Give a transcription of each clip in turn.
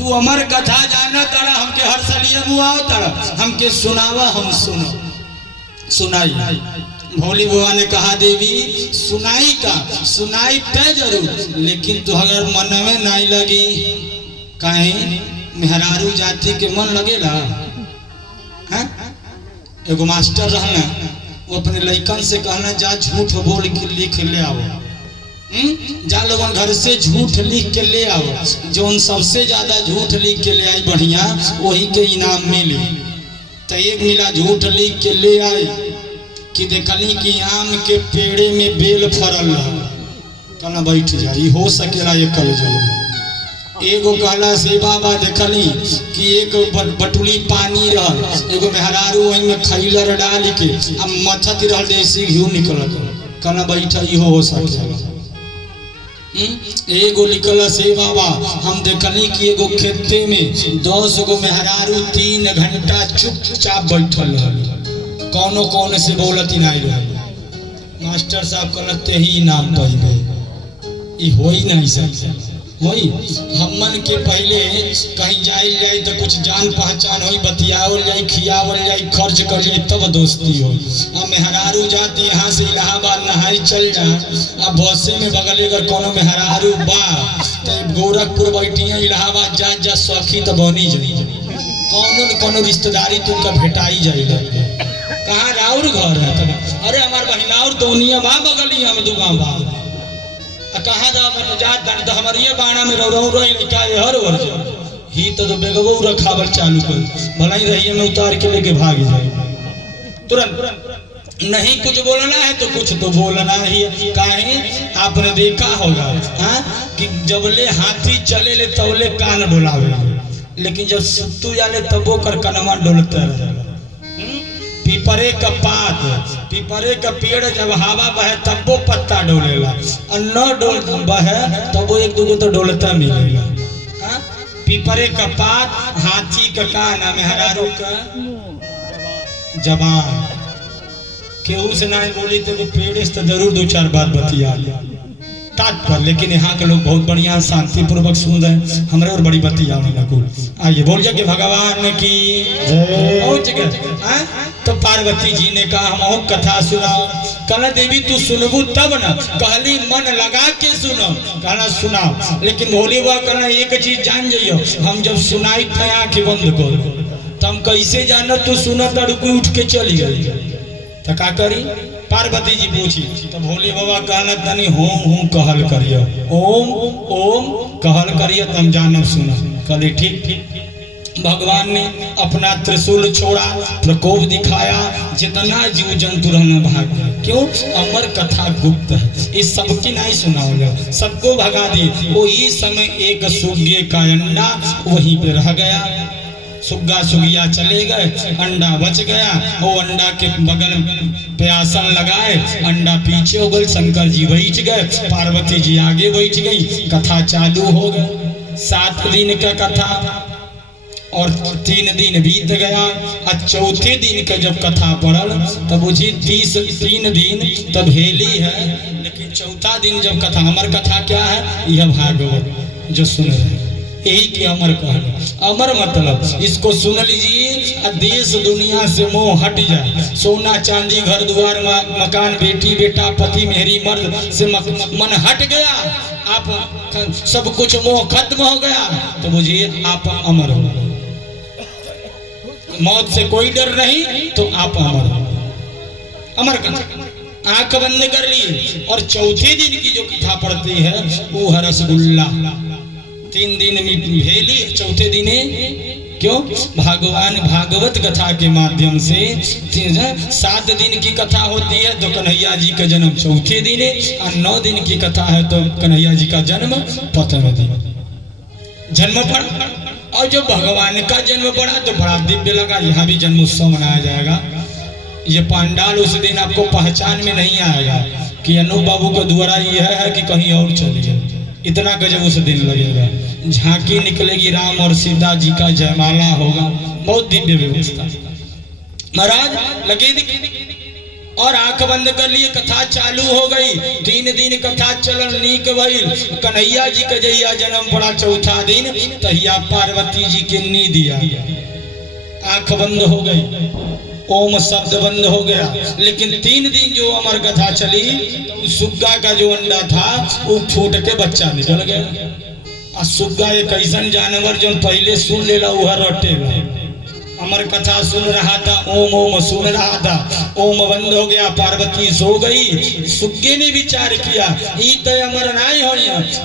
तू अमर कथा जाना तारा हमके हर सलिया मुआव तारा हमके सुनावा हम सुनो सुनाई। भोली बुआ ने कहा देवी सुनाई का सुनाई तय जरूर लेकिन तू अगर मन में नहीं लगी कहीं मेहरारू जाति के मन लगेला। एगो मास्टर रहना वो अपने लड़कन से कहना जा झूठ बोल के लिख ले आओ। जा लोगन घर से झूठ लिख के ले आओ जो सबसे ज्यादा झूठ लिख के ले आई बढ़िया वही के इनाम मिले। तो एक मिला झूठ लिख के ले आए कि देखली कि आम के पेड़े में बेल फरल कहना बैठ जाई हो सकेला ये कल जाए। एगो कहला से बाबा देखली कि एक बटुली पानी रह एगो मेहरारू वही में खैलर डाल के अब मथत रह देसी घी निकलत कहना बैठा हो सकेला। एगो निकल से बाबा हम देखली कि एगो खेते में 10 गो मेहरारू 3 घंटा चुपचाप बैठल कौनो कौन से बोलती नहीं रह। मास्टर साहब कहते ही नाम पाई हो ही नहीं सकता वही हमन के पहले कहीं जाए तो कुछ जान पहचान हो बतियावल जाए खियावल जाए खर्च कर जाए तब दोस्ती हो। अब मेहरारू जाती यहाँ से इलाहाबाद नहाई चल जा अब बसे में बगल अगर कोनो मेहरारू बा तो गोरखपुर बैठी है इलाहाबाद जा जा सखी तो बनी जाए कौनो न कोनो रिश्तेदारी तुमका भेटाई जाए। कहाँ राउर घर है तब अरे हमार बहिनाउर दोनिया बा बगलिया में दुकान बा कहाँ जा मैं जात दानी तो हमारे ये बाणा में रो लिखा है हर वर्ष ही तो बेगबो रखावर चालू कर भला ही रहिए में उतार के लेके भाग जाए तुरंत। नहीं कुछ बोलना है तो कुछ तो बोलना ही काहे आपने देखा होगा कि जबले हाथी चले ले तबले कान डोलावे लेकिन जब सुतू जाले तबो कर कनमा डोलता रहे। पीपरे का पात पीपरे का पेड़ जब हवा बहे तब वो पत्ता डोलेगा और न डोल बहे तब वो एक दूगो तो डोलता मिलेगा। पीपरे का पात हाथी का कान मेहरारू का जबान केहू से ना बोली तो पेड़ से जरूर 2-4 बात बतिया तात पर लेकिन यहाँ के लोग बहुत बढ़िया शांति पूर्वक सुन रहे हैं हमारे और बड़ी बतिया आइए बोल जाके भगवान की पहुंच गए। तो पार्वती जी ने कहा हम कथा सुनाओ कहना देवी तू सुनबू तब ना कहली मन लगा के सुनो कहना सुनाओ लेकिन भोली बुआ कहना एक चीज जान जाइयो हम जब सुनाई था आंखें बंद कर तो हम कैसे जानो तू सुना तड़को उठ के चली गई तो का करी पार्वती जी पूछी तो भोले बाबा कहना तनी होम कहल करियो ओम ओम कहल करियो तम जानब सुनो कहली ठीक। भगवान ने अपना त्रिशूल छोड़ा प्रकोप दिखाया जितना जीव जंतु रहना भाग गया। क्यों अमर कथा गुप्त है ये सबकी नहीं सुनाओगे सबको भगा दी। वो इस समय एक सुग्गे का अंडा वहीं पे रह गया सुग्गा सुगिया चले गए अंडा बच गया वो अंडा के बगल पे आसन लगाए अंडा पीछे हो गए शंकर जी बैठ गए पार्वती जी आगे बैठ गई कथा चालू हो गई। 7 दिन का कथा और 3 दिन बीत गया और चौथे दिन का जब कथा पड़ल तब बुझी 3 दिन तब हेली है लेकिन चौथा दिन जब कथा अमर कथा क्या है यह भागवत जो सुन रहे यही के अमर कहना। अमर मतलब इसको सुन लीजिए देश दुनिया से मोह हट जाए सोना चांदी घर द्वार मकान बेटी बेटा पति मेहरी मर्द से मन हट गया आप सब कुछ मोह खत्म हो गया तो बुझिए आप अमर हो मौत से कोई डर नहीं तो आप अमर हो। अमर कथा आंख बंद कर लिए और चौथे दिन की जो कथा पड़ती है वो है रसगुल्ला। 3 दिन में भेली चौथे दिन क्यों भगवान भागवत कथा के माध्यम से 7 दिन की कथा होती है तो कन्हैया जी का जन्म चौथे दिन और 9 दिन की कथा है तो कन्हैया जी का जन्म 5वें दिन जन्म पड़ा। और जब भगवान का जन्म पड़ा तो बड़ा दिव्य लगा यहाँ भी जन्म उत्सव मनाया जाएगा। ये पंडाल उस दिन आपको पहचान में नहीं आएगा कि अनु बाबू का द्वारा यह है कि कहीं और चले जाए इतना गजब उस दिन लगेगा। झांकी निकलेगी राम और सीता जी का जयमाला होगा बहुत दिव्य व्यवस्था महाराज लगे और आंख बंद कर लिए, कथा चालू हो गई। 3 दिन कथा चलन नीक भइल। कन्हैया जी के जहिया जन्म पड़ा चौथा दिन, तहिया पार्वती जी के नींद दिया, आंख बंद हो गई, ओम शब्द बंद हो गया। लेकिन 3 दिन जो अमर कथा चली, तो सुग्गा का जो अंडा था वो फूट के बच्चा निकल गया। और सुग्गा एक ऐसा जानवर जो पहले सुन लेला वह रटेला। अमर कथा सुन रहा था, ओम ओम सुन रहा था, ओम बंद हो गया, पार्वती सो गई। सुग्गे ने विचार किया ई तो अमर नहीं हो,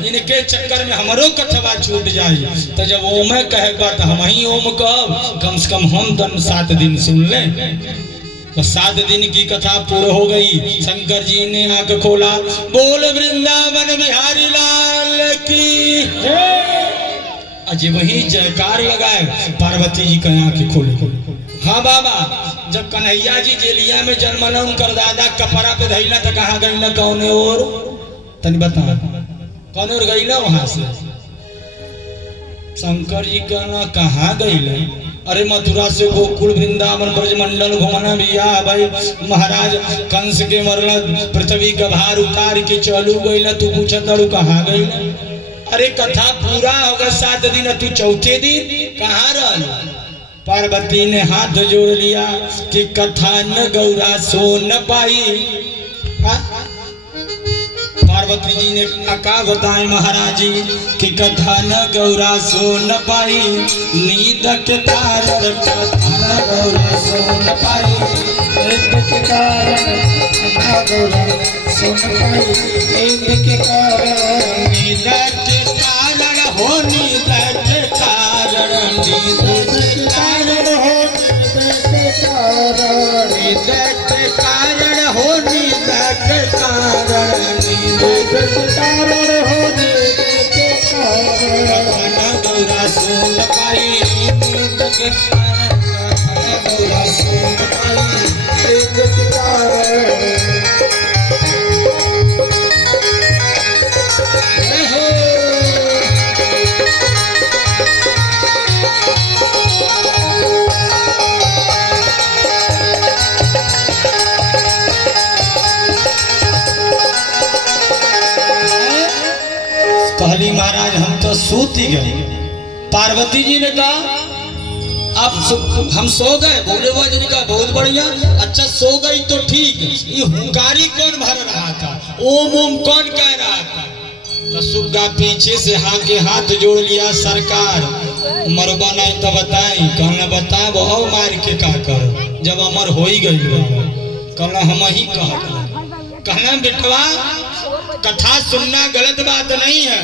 इनके चक्कर में हमारो कथवा छूट जाए। तो जब ओम कहेगा तो हम ही ओम कब, कम से कम हम तो 7 दिन सुन ले। तो 7 दिन की कथा पूर्ण हो गई। शंकर जी ने आंख खोला, बोल वृंदावन बिहारी लाल की। अजय वही जयकार लगाए, पार्वती जी का आंखें खोले। हाँ बाबा, जब कन्हैया जी जेलिया में जन्मला, उनकर दादा कपड़ा पे धैला तो कहाँ गई ना, कौन और तनी बता, कौन और गई ना वहां से? शंकर जी कहना कहाँ गई? अरे मथुरा से गोकुल वृंदावन ब्रजमंडल घुमाना भैया भाई। महाराज कंस के मरला, पृथ्वी का भार उतार के चलू गई ना, तू पूछा तड़ू कहाँ गई? अरे कथा पूरा होगा 7 दिन, तू चौथे दिन कहाँ रह? पार्वती ने हाथ जोड़ लिया कि कथा न गौरा सो न पाई। पार्वती जी ने का बताए महाराज जी कि कथा न गौरा सो न पाई, नींद के कारण कथा न गौरा सो न पाई, नींद के कारण कथा गौरा सो न पाई, नींद के कारण, नींद के कारण हो, नींद के कारण, नींद के कारण हो, नींद के कारण हो, नींद के कारण, नींद के कारण हो, नींद के कारण, गौरा सुन पाई, नींद के कारण, गौरा सुन पाई, नींद के कारण। कहली महाराज हम तो सूत ही गए। पार्वती जी ने कहा अब हम सो गए। बोले वह का बहुत बढ़िया, अच्छा सो गई तो ठीक। ये हुंकारी कौन भर रहा था, ओम ओम कौन कह रहा था? तो सुग्गा पीछे से हाथ जोड़ लिया, सरकार मरबा नहीं तो बताई। कहना बता बहु मार के का कर, जब अमर हो ही गई। कहना हम ही कहना बेटवा कथा सुनना गलत बात नहीं है,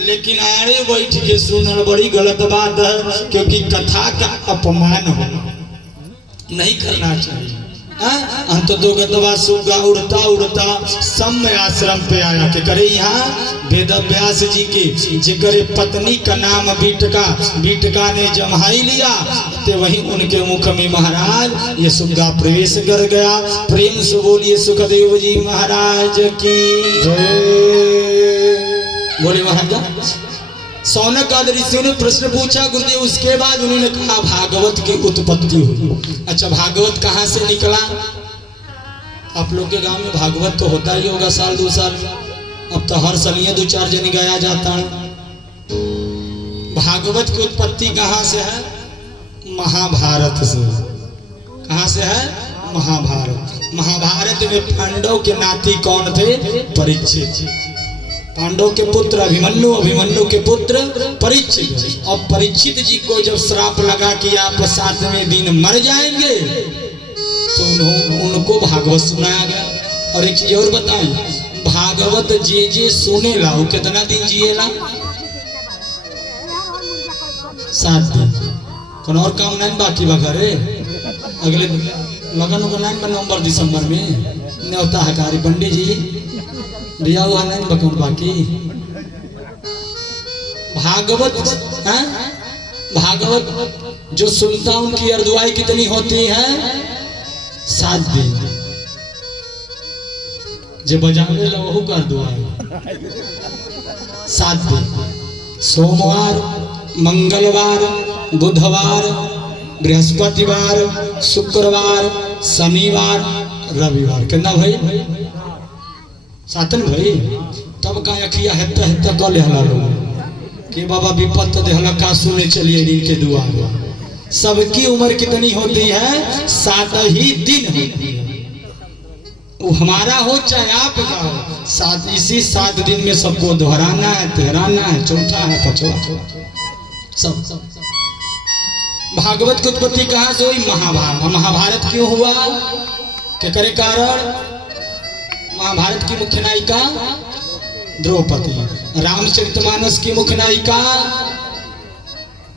लेकिन आड़े बैठ के सुनना बड़ी गलत बात है, क्योंकि कथा का अपमान हो नहीं करना चाहिए। अंत तो गतवा सुगा उड़ता उड़ता सम्य आश्रम पे आया के करे यहाँ वेद व्यास जी के जिक्र पत्नी का नाम बीटका ने जमाई लिया, तो वहीं उनके मुख में महाराज ये सुगा प्रवेश कर गया। प्रेम से बोलिए सुखदेव जी महाराज की बोले महाराज। सौनक आदि ऋषि ने प्रश्न पूछा गुरुदेव, उसके बाद उन्होंने कहा भागवत की उत्पत्ति हुई। अच्छा भागवत कहाँ से निकला? आप लोग के गांव में भागवत तो होता ही होगा साल 2 साल, अब तो हर साल 2-4 जन गाया जाता है। भागवत की उत्पत्ति कहाँ से है? महाभारत से। कहाँ से है? महाभारत। महाभारत में पांडव के नाती कौन थे? परीक्षित। पांडव के पुत्र अभिमन्यु, अभिमन्यु के पुत्र परीक्षित। और परीक्षित जी को जब श्राप लगा कि आप 7वें दिन मर जाएंगे, तो उनको भागवत सुनाया गया। और एक चीज और बताएं, भागवत जे सुनेला वो कितना दिन जिएला? 7 दिन। कौन और काम नहीं बाकी बघरे अगले लगन को नहीं नवंबर दिसंबर में न्योता हकारी पंडित जी दिया हुआ नहीं बकम बाकी। भागवत है, भागवत जो सुनता उनकी अर्जुआई कितनी होती है? 7 दिन। जो बजावे ला वहू कर दुआ 7 दिन। सोमवार, मंगलवार, बुधवार, बृहस्पतिवार, शुक्रवार, शनिवार, रविवार कितना भाई सातन भाई तब का अखिया हेता हेता कल हला लोग कि बाबा विपत देहला का सुने चलिए दिन के दुआर। सबकी उम्र कितनी होती है 7 ही दिन होती है। वो हमारा हो चाहे आपका हो, 7 इसी 7 दिन में सबको दोहराना है, तिहराना है, चौथा है, पचवा सब। भागवत की उत्पत्ति कहाँ से हुई? महाभारत। महाभारत क्यों हुआ? क्या करे कारण? महाभारत की मुख्य नायिका द्रौपदी। रामचरितमानस की मुख्य नायिका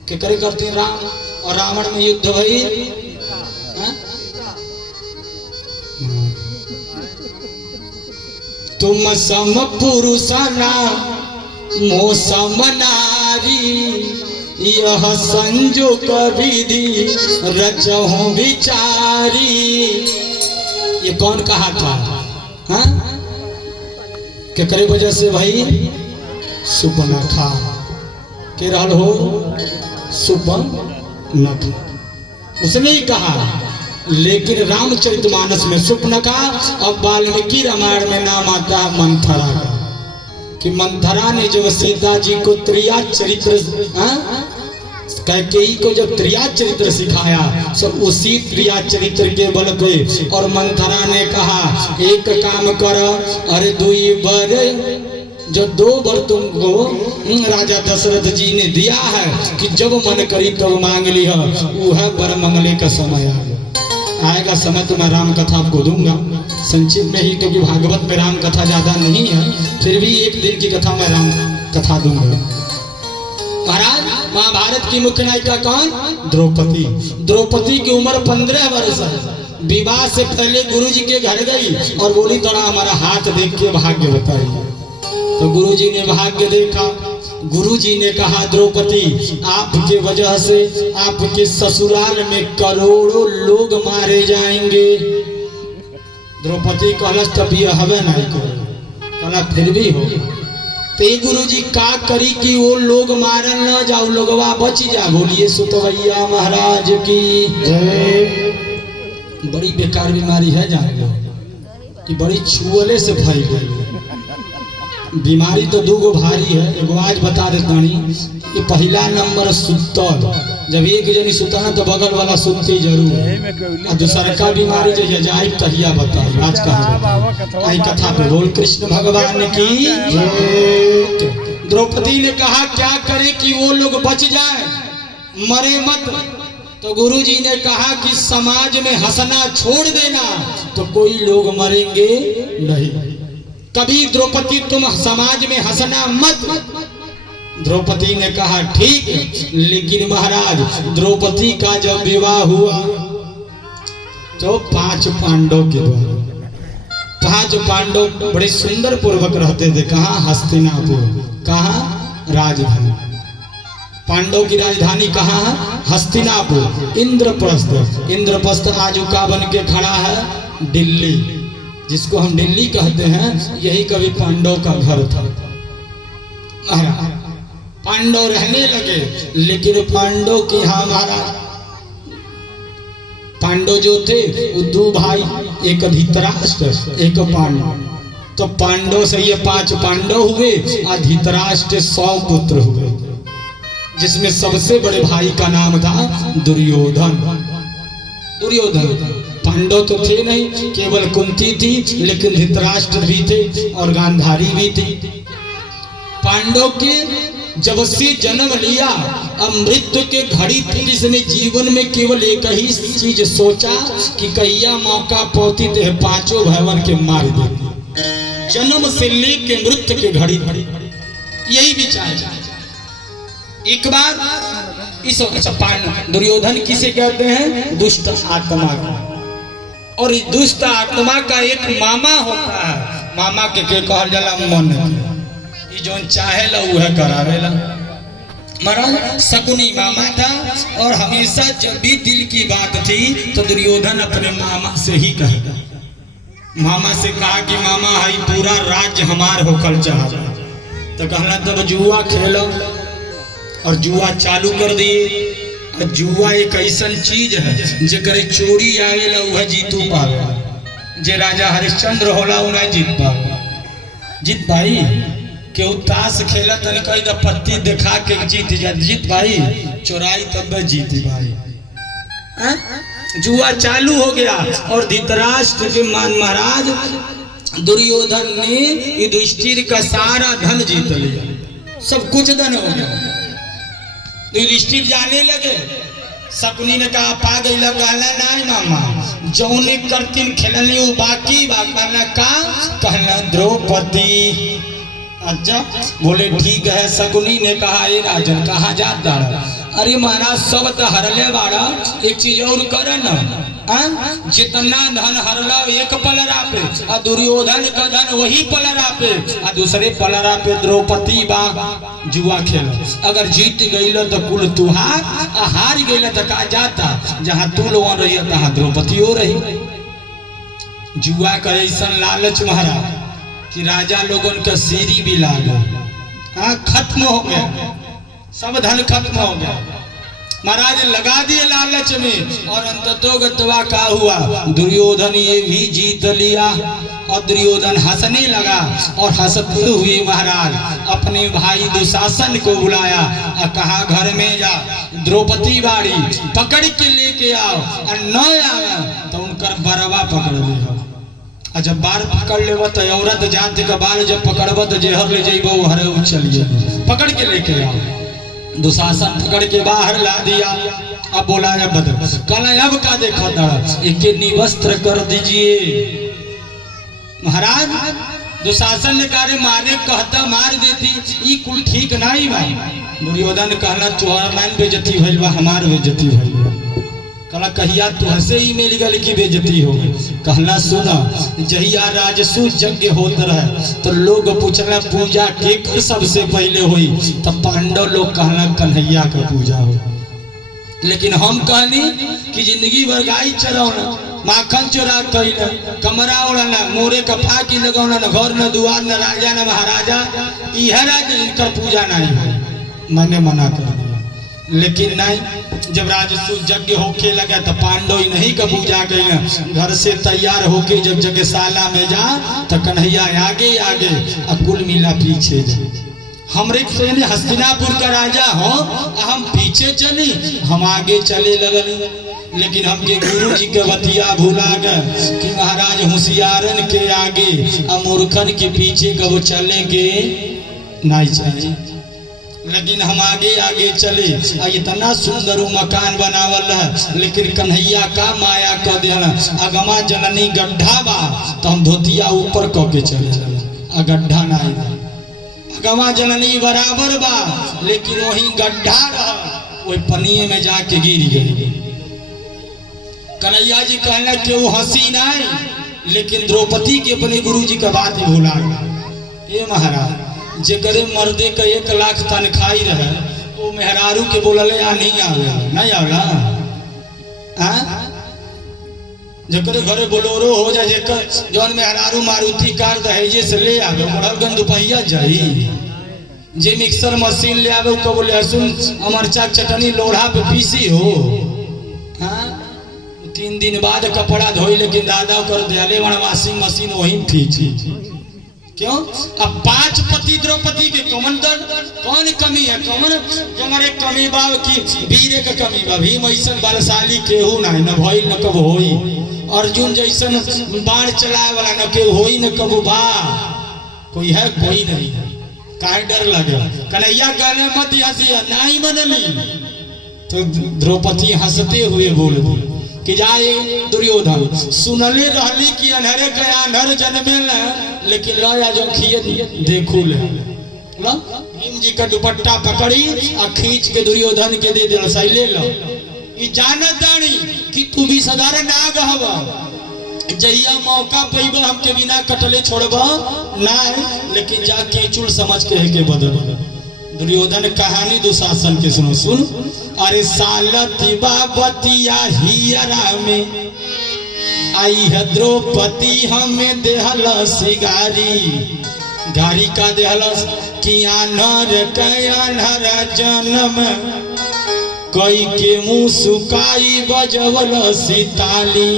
क्या करे करती राम और रावण में युद्ध हुई। तुम सम पुरुषना मो सम नारी, यह संजोग विधि रचहु विचारी। ये कौन कहा था? हाँ क्या करे वजह से भाई? सुपर्णखा के रहल हो सुपर्णखा उसने ही कहा। लेकिन रामचरितमानस में सुपर्णखा, अब वाल्मीकि रामायण में नाम आता है मंथरा का, कि मंथरा ने जब सीता जी को त्रिया चरित्र कैकेयी को जब त्रिया चरित्र सिखाया, सब उसी त्रिया चरित्र के बल पे। और मंथरा ने कहा एक काम कर, अरे 2 बर जो 2 बर तुमको राजा दशरथ जी ने दिया है कि जब मन करी तब तो मांग लिया, वह बर मंगले का समय आएगा समय तो मैं राम कथा आपको दूंगा संक्षिप्त में ही, क्योंकि भागवत में राम कथा ज्यादा नहीं है, फिर भी एक दिन की कथा मैं राम कथा दूंगा। महाराज महाभारत की मुख्य नायिका कौन? द्रौपदी। द्रौपदी की उम्र 15 वर्ष है। विवाह से पहले गुरुजी के घर गई और बोली थोड़ा हमारा हाथ देख के भाग्य बताइए। तो गुरुजी ने भाग्य देखा। गुरुजी ने कहा द्रौपदी आपके वजह से आपके ससुराल में करोड़ों लोग मारे जाएंगे। द्रौपदी कहला तब यह हवे नहीं कहला फिर भी हो। ते गुरुजी का करी कि वो लोग मारन न जाओ, लोगवा बच जा। बोलिए सुतवैया महाराज की जय। बड़ी बेकार बीमारी है जान लो कि बड़ी छुअले से फैल गई। बीमारी तो 2 भारी है। एगो आज बता देता नहीं, ये पहला नंबर सुतल। जब एक जनी सुता ना तो बगल वाला सुनती जरूर। और दूसरा का बीमारी जो जाए तहिया बताओ। आज का आई कथा पे बोल कृष्ण भगवान की। द्रौपदी ने कहा क्या करे कि वो लोग बच जाए, मरे मत। तो गुरुजी ने कहा कि समाज में हंसना छोड़ देना तो कोई लोग मरेंगे नहीं। कभी द्रौपदी तुम समाज में हंसना मत। द्रौपदी ने कहा ठीक है। लेकिन महाराज द्रौपदी का जब विवाह हुआ तो 5 पांडव के द्वारा 5 पांडव बड़े सुंदर पूर्वक रहते थे। कहाँ? हस्तिनापुर। कहाँ? राजधानी। पांडव की राजधानी कहाँ है? हस्तिनापुर। इंद्रप्रस्थ। इंद्रप्रस्थ आज का बन के खड़ा है दिल्ली, जिसको हम दिल्ली कहते हैं। यही कभी पांडव का घर था। पांडव रहने लगे, लेकिन पांडव के यहाँ महाराज पांडव जो थे वो 2 भाई, एक धृतराष्ट्र एक पांडव। तो पांडव से ये 5 पांडव हुए और धृतराष्ट्र 100 पुत्र हुए, जिसमें सबसे बड़े भाई का नाम था दुर्योधन। दुर्योधन पांडव तो थे नहीं, केवल कुंती थी, लेकिन धृतराष्ट्र भी थे और गांधारी भी थी। पांडव के जब से जन्म लिया, अब मृत्यु के घड़ी थी, जिसने जीवन में केवल एक ही चीज सोचा कि कहिया मौका पौती तो 5 भाइयों के मार देती। जन्म से लेके मृत्यु के घड़ी यही विचार। एक बार इस दुर्योधन किसे कहते हैं? दुष्ट आत्मा का। और इस दुष्ट आत्मा का एक मामा होता है। मामा के कहल जाला मन, जो चाहेला वह करावेला। महाराज शकुनी मामा था, और हमेशा जब भी दिल की बात थी तो दुर्योधन अपने मामा से ही कहेगा। मामा से कहा कि मामा हाई पूरा राज्य हमार होकर चाह। तो कहला तब जुआ खेलो, और जुआ चालू कर दिए। जुआ एक ऐसा चीज है जेकर चोरी आवेला वह जीतू पावेला। जे राजा हरिश्चंद्र होला उन्हें जीत पाओ। जीत भाई के ताश खेला तन कई द पत्ती दिखा के जीत जा। जीत भाई चोराई तब जीत भाई। जुआ चालू हो गया और धृतराष्ट्र के महाराज दुर्योधन ने युधिष्ठिर का सारा धन जीत लिया, सब कुछ धन हो गया। युधिष्ठिर जाने लगे, शकुनी ने कहा पा गई कहला नहीं मामा जौने करतीन खेलनी वो बाकी कहना का कहना द्रौपदी। अच्छा बोले ठीक है। शकुनी ने कहा ये राजन कहाँ जाता है? अरे महाराज सब तो हरले बाड़ा, एक चीज और करे न जितना धन हरला एक पलरा पे और दुर्योधन का धन वही पलरा पे और दूसरे पलरा पे द्रौपदी बा जुआ खेल। अगर जीत गई तो कुल तुहार, हार गई तो का जाता जहाँ तू लोग रही तहाँ द्रौपदी हो रही। जुआ का ऐसा लालच महाराज कि राजा लोगों का सीरी भी लागो। खत्म हो गया, सब धन खत्म हो गया। महाराज लगा दिए लालच में और अंततोगत्वा का हुआ दुर्योधन ये भी जीत लिया। और दुर्योधन हंसने लगा और हंसते हुए महाराज अपने भाई दुशासन को बुलाया और कहा घर में जा द्रौपदी बाड़ी पकड़ के लेके आओ और न आया तो उनकर बरवा पकड़ ले। जब बार पकड़ ले तो औरत जाति का बाल जब पकड़ब तो जेहर ले जाइबो हरे चलिए पकड़ के लेके आओ। दुशासन पकड़ के बाहर ला दिया। अब बोला है बदल कल अब का देखा था एक निवस्त्र कर दीजिए। महाराज दुशासन ने कहा मारे कहता मार देती ई कुल ठीक नहीं भाई। दुर्योधन कहना तुहरा मान बेइज्जती भइल बा हमार बेइज्जती भइल बा। कहला कहिया तुहसे ही मेरी गल की बेइज्जती हो गई। कहला सुना जहिया राजसू यज्ञ होत रहे तो लोग पूछना पूजा केकर सबसे पहले हुई तब पांडव लोग कहना कन्हैया का पूजा हो। लेकिन हम कहनी कि जिंदगी भर गाय चरौना माखन चोरा कैला कमरा उड़ाना मोरे का फाकी लगौना न घर न दुआर न राजा न महाराजा इह राजा इनकर पूजा नहीं हो। मैंने मना कर दिया। लेकिन नहीं जब राजसू यज्ञ होके लगा तो पांडव नहीं का पूजा गई। घर से तैयार होके जब यज्ञशाला में जा तो कन्हैया आगे आगे और कुल मिला पीछे जा। हमरे हस्तिनापुर का राजा हो हम पीछे चली हम आगे चले लगल। लेकिन हमके गुरु जी के बतिया भूला गए कि महाराज होशियारन के आगे और मूर्खन के पीछे कब चले के नहीं चाहिए। लेकिन हम आगे आगे चले इतना सुंदर मकान बनावल है। लेकिन कन्हैया का माया कर देना अगमा जननी गड्ढा बा तो हम धोतिया ऊपर कह के चले गड्ढा नहीं अगमा जननी बराबर बा लेकिन वही गड्ढा रहा वही पनिये में जाके गिर गई। कन्हैया जी कहना कि वो हंसी नहीं लेकिन द्रौपदी के अपने गुरु जी का बात ही भूला गया। ये महाराज जेकरे मर्दे का 1 लाख तनखाई रहे वो मेहरारू के बोलले आ नहीं आवेला नहीं आवेला। जेकरे घरे बोलोरो हो जाए जेकर जौन मेहरारू मारुति कार दहेजे से ले आवे बड़ा गंद पहिया जाई। जे मिक्सर मशीन ले आवे को बोले लहसुन अमरचा चटनी लोढ़ा पे पीसी हो। 3 दिन बाद कपड़ा धोई लेकिन दादा कर दियाले वॉशिंग मशीन वही खींची। क्यों अब 5 पति द्रौपदी के कौन कमी है कौन जमरे कमी बा की वीर के कमी बा। भीम ऐसा बलशाली केहू नहीं न भइल न कब होई। अर्जुन जैसन बाण चलाए वाला न केहू होई न कब बा कोई है कोई नहीं। काहे डर लगे कन्हैया कहने मत हंसी नहीं मनली तो द्रौपदी हंसते हुए बोल दी कि जाए दुर्योधन सुनले रहली कि अनहरे के अनहर जन्मे न लेकिन राजा जो खिए देखू ले भीम जी का दुपट्टा पकड़ी और खींच के दुर्योधन के दे दिल सही ले लो। ई जानत दानी कि तू भी साधारण नाग हवा जहिया मौका पैब हमके बिना कटले छोड़ब नहीं लेकिन जा केचुल समझ के है के बदल। दुर्योधन कहानी दुशासन के सुनो सुन। अरे सालती बाबतिया हियरा में आई है द्रौपदी हमें देहल सिगारी गारी का देहल कि आनर जन्म कई के मुँह सुकाई बजवल सिताली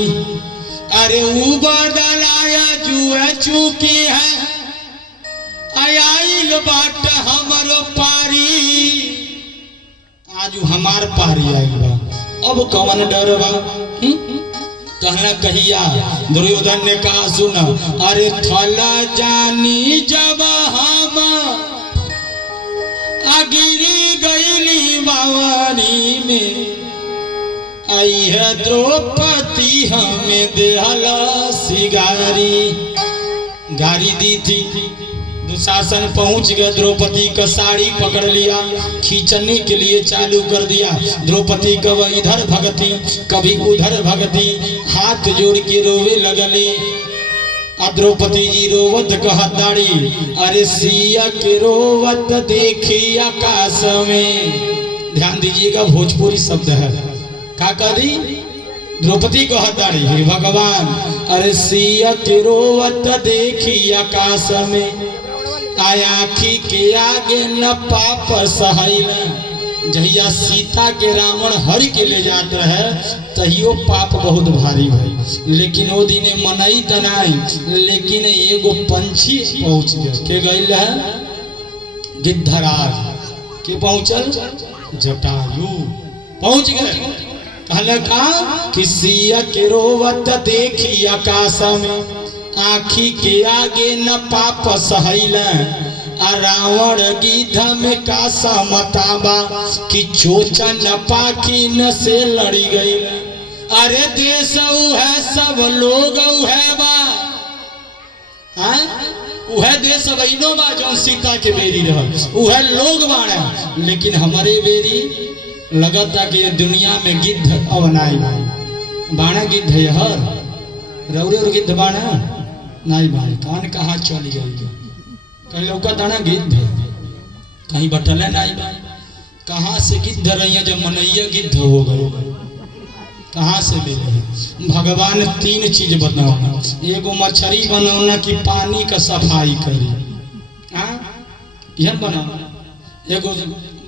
अरे ऊ बदलाया जुए चूकी है आयल बाट हमरो पारी आज हमार पारी आई बा अब कौन डर बा कहना कहिया दुर्योधन ने कहा सुन अरे थला जानी जब हम गिरी गईली बावरी में आई है द्रौपदी हमें देहला सिगारी गारी दी थी दुशासन पहुंच गया द्रौपदी का साड़ी पकड़ लिया खींचने के लिए चालू कर दिया द्रौपदी कब इधर भगती कभी उधर भगती हाथ जोड़ के रोवे लगले द्रौपदी जी रोवत कहताड़ी अरे सिया के रोवत देखी आकाश में ध्यान दीजिएगा भोजपुरी शब्द है का करी द्रौपदी कहताड़ी हे भगवान अरे सिया के रोवत देखी आकाश में आखी के आगे न पाप सहैला जहिया सीता के रावण हरि के ले जात रहे तहियो पाप बहुत भारी भई लेकिन वो दिने मनई तनाई लेकिन एगो पंछी पहुंच गया के गइल है गिद्धराज के पहुंचल जटायु पहुंच गए कहले का किसिया के रोवत देखी आकाश में आखी के आगे न पाप सहैला रावण गिद्ध में का समताबा कि चोचा न पाखी न से लड़ी गई अरे देश है सब लोग है बा उहे देश बहनों बा जो सीता के बेरी रह उहे लोग बाड़ा लेकिन हमारे बेरी लगता कि दुनिया में गिद्ध अवनाई बाणा गिद्ध हर रौरे और गिद्ध बाणा नहीं बाण कौन कहाँ चली गई कहीं लौका दाना गिद्ध कहीं बटले नहीं कहाँ से गिद्ध रही है जब मनैया गिद्ध हो गए कहाँ से मिले भगवान तीन चीज बनाओ एगो मछली बनाओना कि पानी का सफाई करी यह बनाओ एगो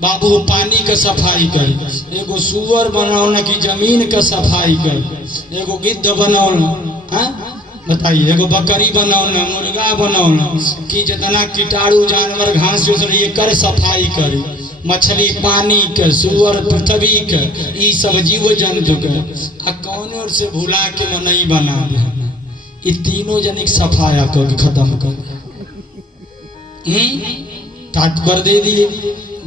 बाबू पानी का सफाई करी एगो सुअर बनाओना कि जमीन का सफाई करी एगो गिद्ध बनाओना बताइए एगो बकरी बनाओना मुर्गा बनाओना कि जितना कीटाणु जानवर घास जो कर सफाई करी मछली पानी के सुअर पृथ्वी के ई सब जीव जंतु के कौन और से भुला के मनई बना दे तीनों जनिक सफाया कर खत्म कर तात्पर्य दे दिए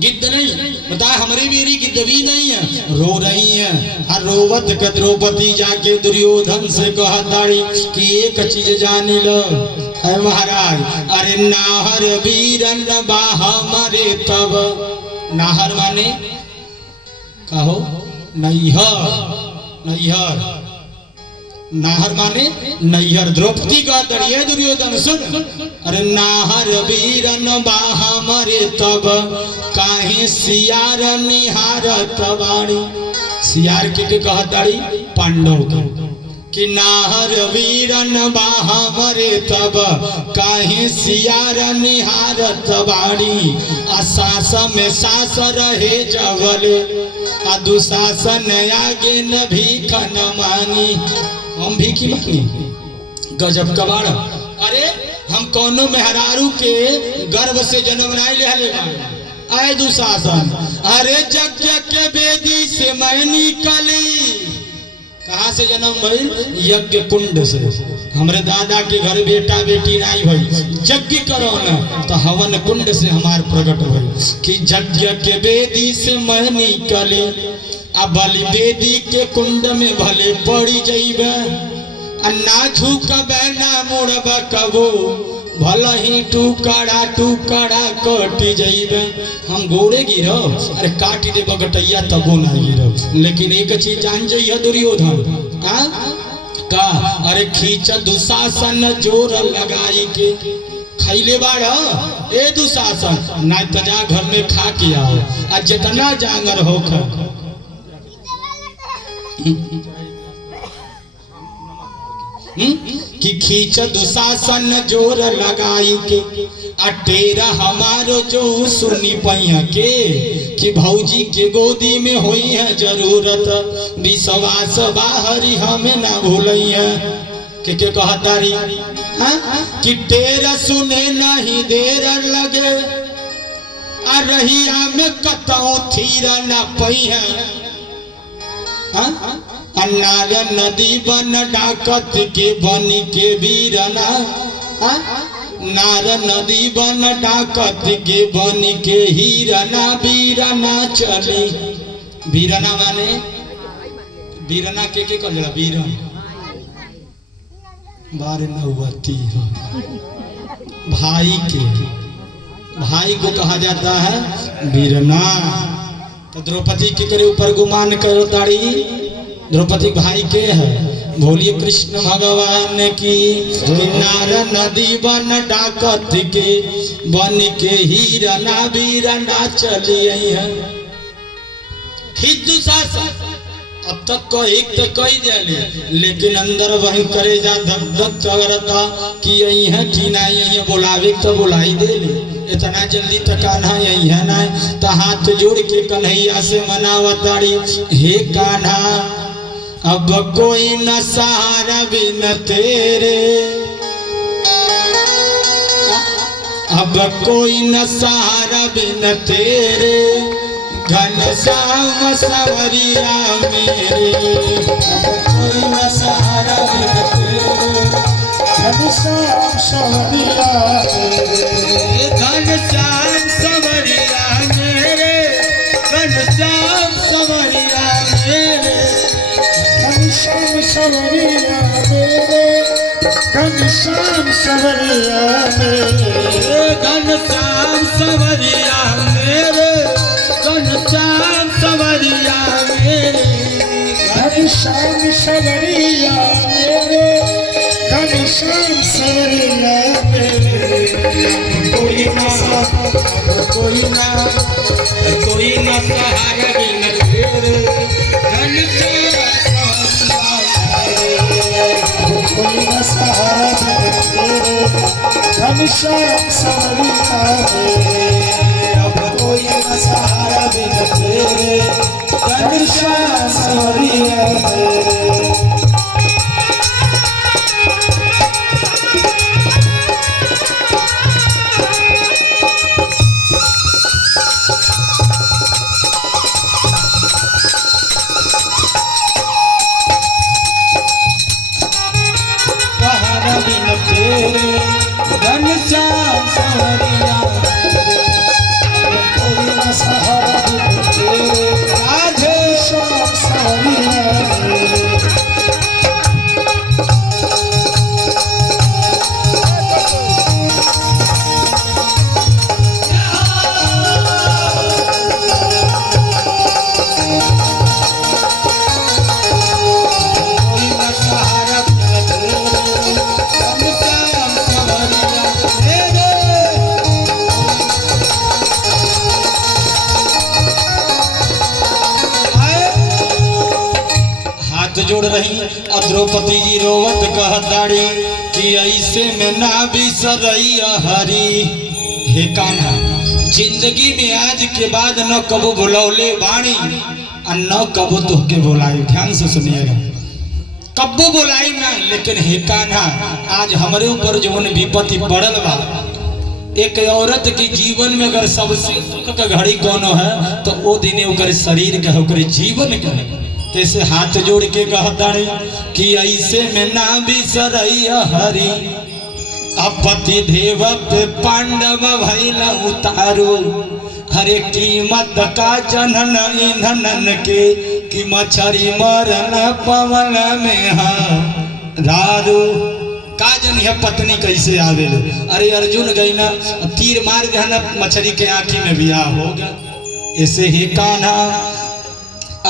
गिद्ध नहीं बता हमारी बेरी गिद्ध भी नहीं है रो रही है हर रोवत का द्रौपदी जाके दुर्योधन से कहताड़ी कि एक चीज जानी लो है महाराज अरे नाहर वीरन बाहा मरे तब नाहर माने कहो नैहर नाहर माने नैहर द्रौपदी का दरिया दुर्योधन सुन अरे नाहर वीरन बाहा मरे तब काहे सियार निहार तबाड़ी सियार के कहताड़ी पांडव कि नाहर वीरन बाहा मरे तब काहे सियार निहार तबाड़ी सास में सास रहे जगले दुशासन आगे न भीख न मांगी हम भी की मांगी गजब कबाड़ अरे हम कोनो मेहरारू के गर्भ से जन्म नहीं ले आए दुशासन अरे यज्ञ के वेदी से मैं निकली कहाँ से जन्म भई यज्ञ कुंड से हमारे दादा के घर बेटा बेटी नहीं भई यज्ञ करो ना तो हवन कुंड से हमार प्रकट भई कि यज्ञ के वेदी से मैं निकले अब बलि वेदी के कुंड में भले पड़ी जाइबे ना झुकबे ना मुड़बे कबो भला ही टुकड़ा कटी जाइबे हम गोड़े गिरो अरे काट दे बगटैया तबो ना गिरो लेकिन एक चीज जान जाइए दुर्योधन का अरे खींच दुशासन जोर लगाई के खैले बाड़ ए दुशासन ना तजा घर में खा के आओ आ जितना जांगर हो कि खींच दुशासन जोर लगाई के अटेरा हमारो जो सुनी पैया के कि भौजी के गोदी में हुई है जरूरत विश्वास बाहरी हमें ना भूलई है के कहतारी कि तेरा सुने नहीं देर लगे आ रहिया में कतौ थीरा न पई है नार नदी बन डाकत के बन के वीरना नार नदी बन डाकत के बन के हीरना वीरना चली वीरना माने वीरना के कर जला वीरन बार नौवती भाई को कहा जाता है वीरना। तो द्रौपदी के ऊपर गुमान करो ताड़ी द्रौपदी भाई के है बोलिए कृष्ण भगवान की नार नदी बन डाकत के बन के हीरना वीरना चली है खिज्जू सासा अब तक को एक तो कही जाले लेकिन अंदर वही करे जा धक धक चगरता कि यही है कि ना यही बुलावे तो बुलाई दे ले इतना जल्दी तकाना यही है ना। तो हाथ जोड़ के कन्हैया से मनावताड़ी हे कान्हा अब कोई न सहारा बिन तेरे अब कोई न सहारा बिन तेरे घनश्याम सवरिया मेरे कोई न सहारा बिन तेरे घनश्याम सवरिया मेरे घनश्याम सवरिया मेरे घनश्याम सवरिया मेरे घनश्याम सवरिया मेरे घनश्याम सवरिया मेरे घनश्याम सवरिया मेरे घनश्याम सवरिया मेरे घनश्याम सवरिया मेरे घनश्याम सवरिया मेरे कोई ना कोई ना सहारा बिन तेरे कोई न सहारा घनश्याम सवरिया मेरे अब कोई न सहारा बिन तेरे घनश्याम सवरिया मेरे। घनश्याम सवरिया कोई न सहारा बिन तेरे घनश्याम सवरिया जोड़ रही और द्रौपदी जी रोवत कहताड़ी कि ऐसे में ना बिसरई हरी हे कान्हा जिंदगी में आज के बाद न कबो बुलौले बाणी और न कबो तुहके बुलाई। ध्यान से सुनिएगा कबो बुलाई ना लेकिन हे कान्हा आज हमारे ऊपर जो विपत्ति पड़ल बा एक औरत के जीवन में अगर सबसे दुख का घड़ी कोनो है तो वो दिने ओकर शरीर का ओकर जीवन का कैसे हाथ जोड़ के कहताड़ी कि ऐसे में ना बिसरई हरी अपति देव पे पांडव भैल उतारू हरे कीमत का जनन ईंधन के कि मछरी मरन पवन में रारू का जन है पत्नी कैसे आवेलो। अरे अर्जुन गई ना तीर मार देना मछली के आंखी में बियाह होगा ऐसे ही कान्हा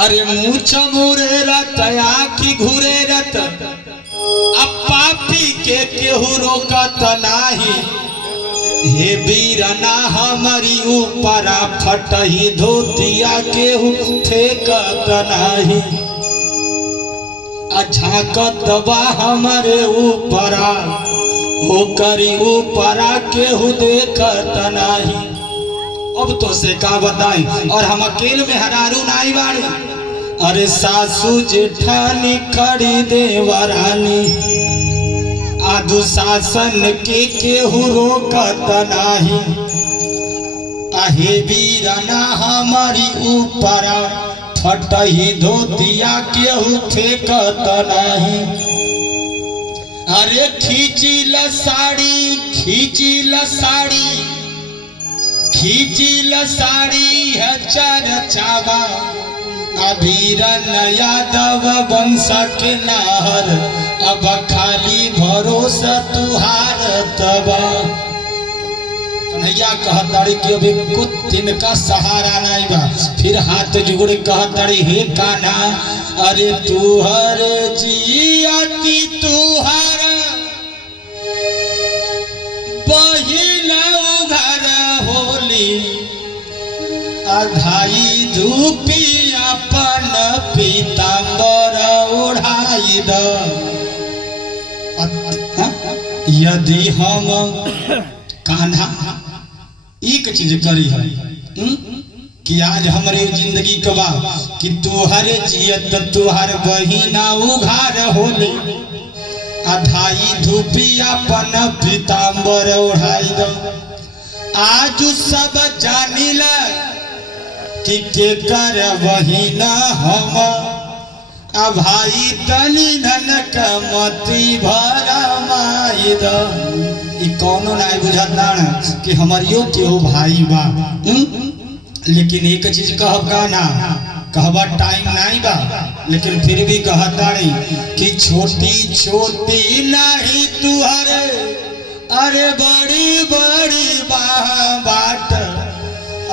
अरे मूछ मुरे रत आखी घुरे रत अब पापी के केहू रोकत नाही हे वीरना हमारी ऊपरा फटही धोतिया केहू फेंकत नाही झाकत बा हमारे ऊपरा होकरी ऊपरा केहू देखत नाही। अब तो से का बताई और हम अकेले में हरारू नाई बाड़ी अरे सासू जेठानी खड़ी देवरानी दुशासन के केहू रोकत नाही, आहे वीरना हमारी ऊपर फटही धोतिया केहू फेंकत नाही। अरे खींचिल साड़ी खींचिल साड़ी खींचिल साड़ी है चरचावा, अबीरन यादव वंश के नाहर, अब खाली भरोसा तुहार तबा। कन्हैया कहताड़ी कि अभी कुछ दिन का सहारा नहीं बा, फिर हाथ जोड़ कहताड़ी हे कान्हा, अरे तुहर जियाती तुहार बहिन उघर होली, अधाई धूपी अपन पीताम्बर ओढ़ाई द। यदि हम कान्हा एक चीज करी है कि आज हमारे जिंदगी कबा कि तुहर जियत तुहर बहिना उघार होले, अधाई धूपी अपन पीताम्बर ओढ़ाई द। आज सब जानिल कि के कर बहिना हम, भाई तनी धन कमती भरा माई द। कौनो नहीं बुझाता कि हमारियो के हो भाई बा, लेकिन एक चीज कहब का ना कहबा टाइम नहीं बा, लेकिन फिर भी कहता कि छोटी छोटी नहीं तुहरे, अरे बड़ी बड़ी बाट,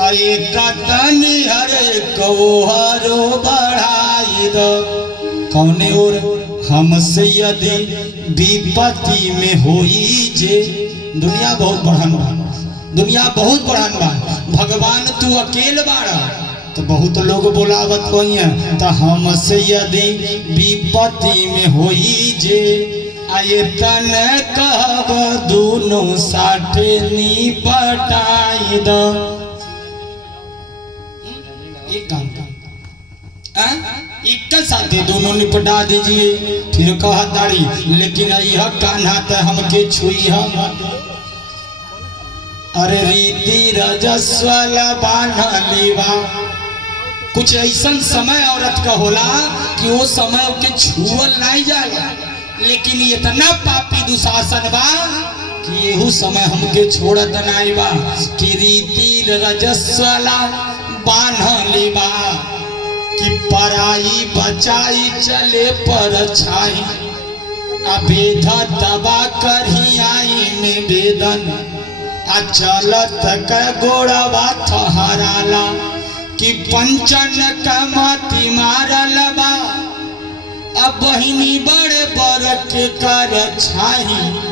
अरे कतनी हरे कौहरो बढ़ाई द। कौने और हमसे यदि विपत्ति में होई जे, दुनिया बहुत बढ़न बा, दुनिया बहुत बढ़न बा, भगवान तू अकेले बाड़ा तो बहुत लोग बोलावत होइए, तो हमसे यदि विपत्ति में होई जे, आये तन कहब दोनों साथे निपटाई द। एक काम एक साथी दोनों निपटा दीजिए। फिर कहा दाड़ी लेकिन यह कान्हा तो हमके छुई हम, अरे रीति रजस्वल बान्हलीवा। कुछ ऐसा समय औरत का होला कि वो समय के छुअल नहीं जाएगा, लेकिन इतना पापी दुशासन बा कि येहू समय हमके छोड़त नहीं बा कि रीति रजस्वला बान्हलीवा, कि पराई बचाई चले पर छाई, अभेद दबा करही आई में वेदन, चलत का गोड़वा थहराला, कि पंचन कमती मारल बा, अब बहिनी बड़े बर के कर छाई,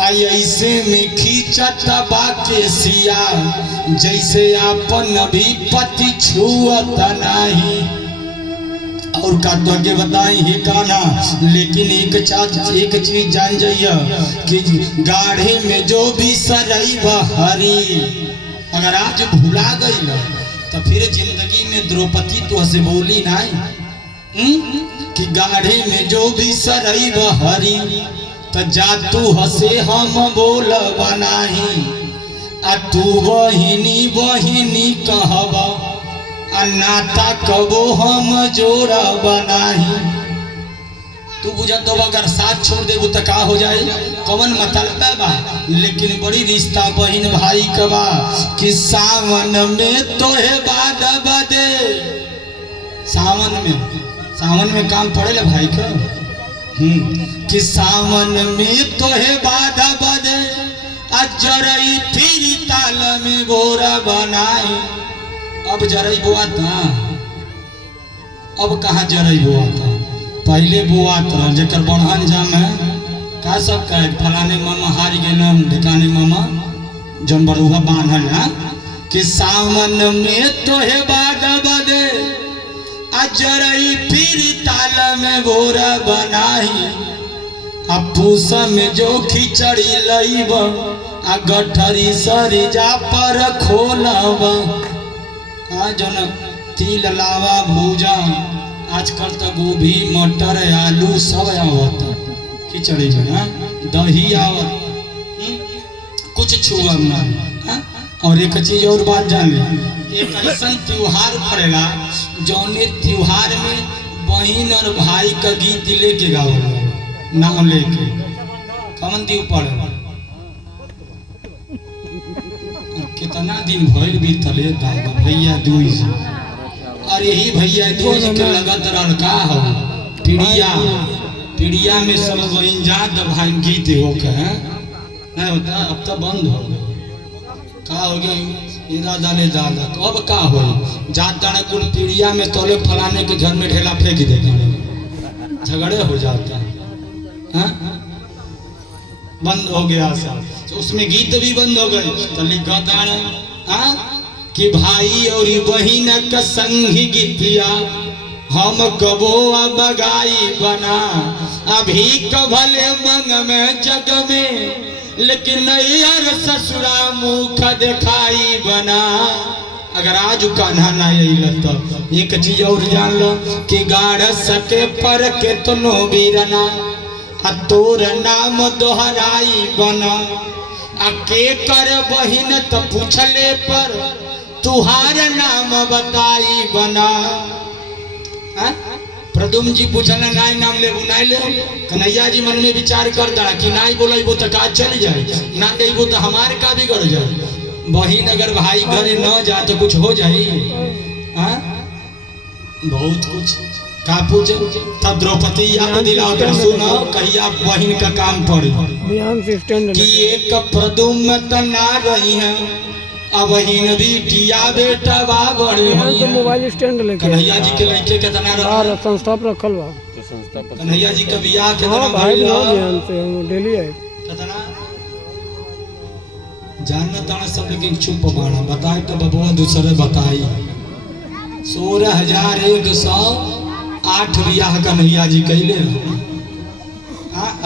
ऐसे में खींचत बा के सिया, जैसे अपन भी पति छुअत नहीं। और का तो आगे बताई हे कान्हा, लेकिन एक चीज जान जाइए कि गाढ़े में जो भी सरई बहरी, अगर आज भुला गई तो फिर जिंदगी में द्रौपदी तो से बोली नहीं कि गाढ़े में जो भी सरई बहरी, तो जा तू हसे हम बोल बनाही, आ तू बहिनी बहिनी कहबा, नाता कबो हम जोड़ा बनाही। तू बुझा तो अगर साथ छोड़ देबू तो का हो जाए, कौन मतलब बा, लेकिन बड़ी रिश्ता बहन भाई का बा कि सावन में तो है बाद बदे, सावन में काम पड़ेला भाई का, कि सावन में तो है बाधा बदे, जरई फिर ताल में बोरा बनाई। अब जरई बोआ था, अब कहाँ जरई बोआ था, पहले बोआ था जकर बढ़न जामे का सब कहे फलाने मामा हार गए ढिकाने मामा जन बरुआ बांधल ना, कि सावन में तो है बाधा बदे, जरई फिर ताल में बोरा बनाई, पूस में जो खिचड़ी लईब, गठरी सरिजा पर खोलब, जन तिल लावा भूजा, आजकल तो गोभी मटर आलू सब आवत खिचड़ी जो है। दही आवत कुछ छुआ ना। और एक चीज और बात जान ली, एक ऐसा त्योहार पड़ेगा जौने त्योहार में बहन और भाई का गीत लेके गाओ, नाम लेके कमन दीव पड़े। कितना दिन भइल बीतले दादा भैया दूज, और यही भैया दूज के लगत रहल का हो पीड़िया में सब बहन जात भाई गीत हो के नहीं होता। अब तो बंद हो गया, का हो गया ये दादा ने दादा कब का हो जात जाने कुल पीड़िया में तोले फलाने के घर में ढेला फेंक देते, झगड़े हो जाते हैं। बंद हो गया सब, तो उसमें गीत भी बंद हो गए। तो लिखा कि भाई और बहन का संगी गीतिया हम कबो बगाई बना, अभी कभले मंग में जग में लेकिन यार ससुरा मुख दिखाई बना। अगर आज कान्हा ना अल तो एक चीज और जान लो कि गाढ़ सके पर के तनो बीरना आ तोर नाम दोहराई बना। आ के कर बहिन तो पूछले पर तुहार नाम बताई बना। प्रदुम जी पूछल नाई नाम ले नाई ले, कन्हैया जी मन में विचार कर दा कि नाई बोलेबो तो काज चल जाए, ना देबो तो हमारे का बिगड़ जाए। बहिन अगर भाई घरे न जा तो कुछ हो जाए। बहुत कुछ का पूछ तब द्रौपदी याद दिलाओ तो सुनो कहिया बहिन का काम पड़ी कि एक प्रदुम तना रही है अब हिन बिटिया बेटा बा बड़े तो मोबाइल स्टैंड लेके कन्हैया जी के लड़के कितना रहा संस्था पर रखल बा। तो संस्था पर कन्हैया जी का बियाह कितना हाँ भाई ध्यान से डेली है कितना जानना ताना सब, लेकिन चुप बाना बताए तो बबुआ दूसरे बताई 16,108 बियाह कन्हैया जी कैले।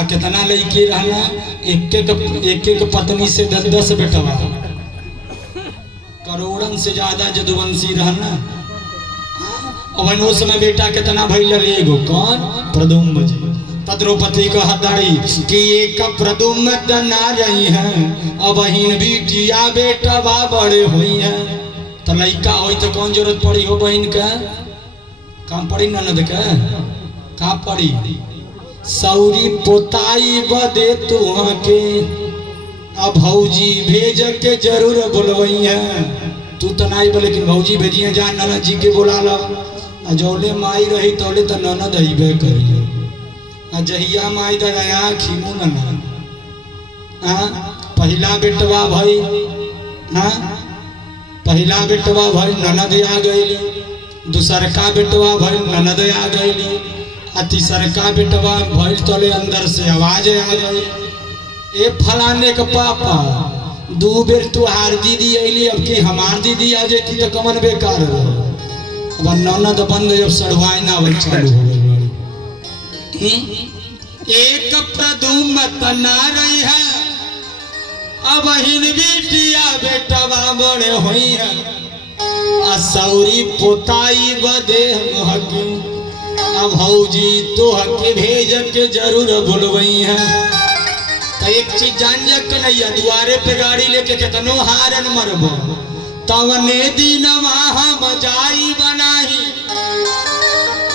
कितना लड़के रहना, एक एक पत्नी से 10 बेटवा, करोड़न से ज्यादा जदुवंशी रहना। और उस समय बेटा कितना भइल एगो कौन प्रदुम्न जी। द्रौपदी का हदारी कि एक प्रदुम्न तना रही है अब हिन बिटिया बेटा बा बड़े हुई है। तो लड़का हो तो कौन जरूरत पड़ी हो बहन का, काम पड़ी ननद का का पड़ी सौरी पोताई बदे तुहा के अब भौजी भेज के जरूर बोलवई है। तू तो नहीं बोले कि भौजी भेजिए जा ननद जी के बोला लो, जौले माई रही तौले तो ननद अबे करिए। जहिया माई दया खीमू नना पहला बेटवा भाई पहला बेटवा भाई ननद आ गई, दूसरका बेटवा भाई ननद आ गई, तीसरका बेटवा भाई तौले अंदर से आवाज आ गई ए फलाने का पापा 2 बेर तुहार दीदी अली, अब की हमार दीदी आ जाती तो कमन बेकार रहो। अब ननद बंद जब सड़वाई ना बल चालू हो गई। एक प्रदुम तना रही है अब हिन बिटिया बेटवा बड़े हुई है असौरी पोताई बदे हकी अब भौजी तो हके भेज के जरूर बुलवई है। तो एक चीज जान जा कन्हैया दुआरे पे गाड़ी लेके कितनो हारन मरबो तवने दिन हम जाई बनाही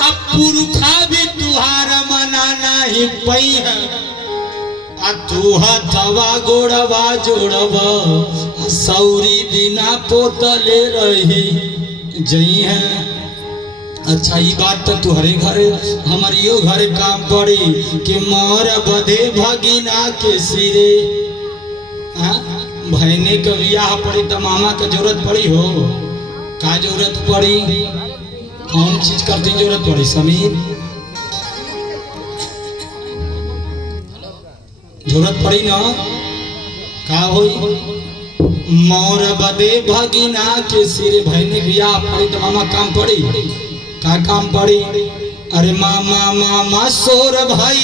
अब पुरखा भी तुहार मना नहीं पई है। तू हथवा गोड़वा जोड़वा सौरी बिना पोतले रही जई है। अच्छा ये बात तो तुहरे घरे हमारियो घर काम पड़ी कि मोर बधे भगिना के सिरे बहने का बियाह पड़ी तो मामा का जरूरत पड़ी हो का जरूरत पड़ी, कौन चीज करती जरूरत पड़ी समीर जरूरत पड़ी ना का होई मोर बदे भगिना के सिरे बहने बियाह पड़ी तो मामा काम पड़ी का काम पड़ी। अरे मामा मामा सोर भाई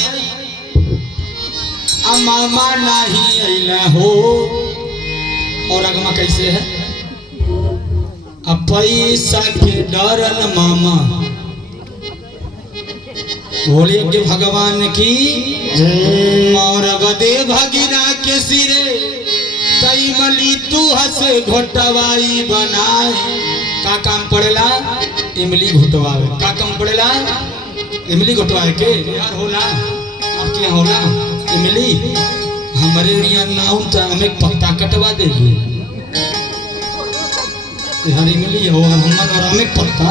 मामा नहीं अला हो और अगमा कैसे है अब पैसा के डरन मामा बोलिए कि भगवान की मोर बदे भगिना के सिरे तई मली तू हस घोटवाई बनाए। का काम पड़ेला? इमली घोटवावे। का काम पड़ेला? इमली घोटवाए के यार होला आपके यहाँ होला इमली हमारे यहाँ नाउ तो हमें पत्ता कटवा दे यार इमली हो हमर और हमें पत्ता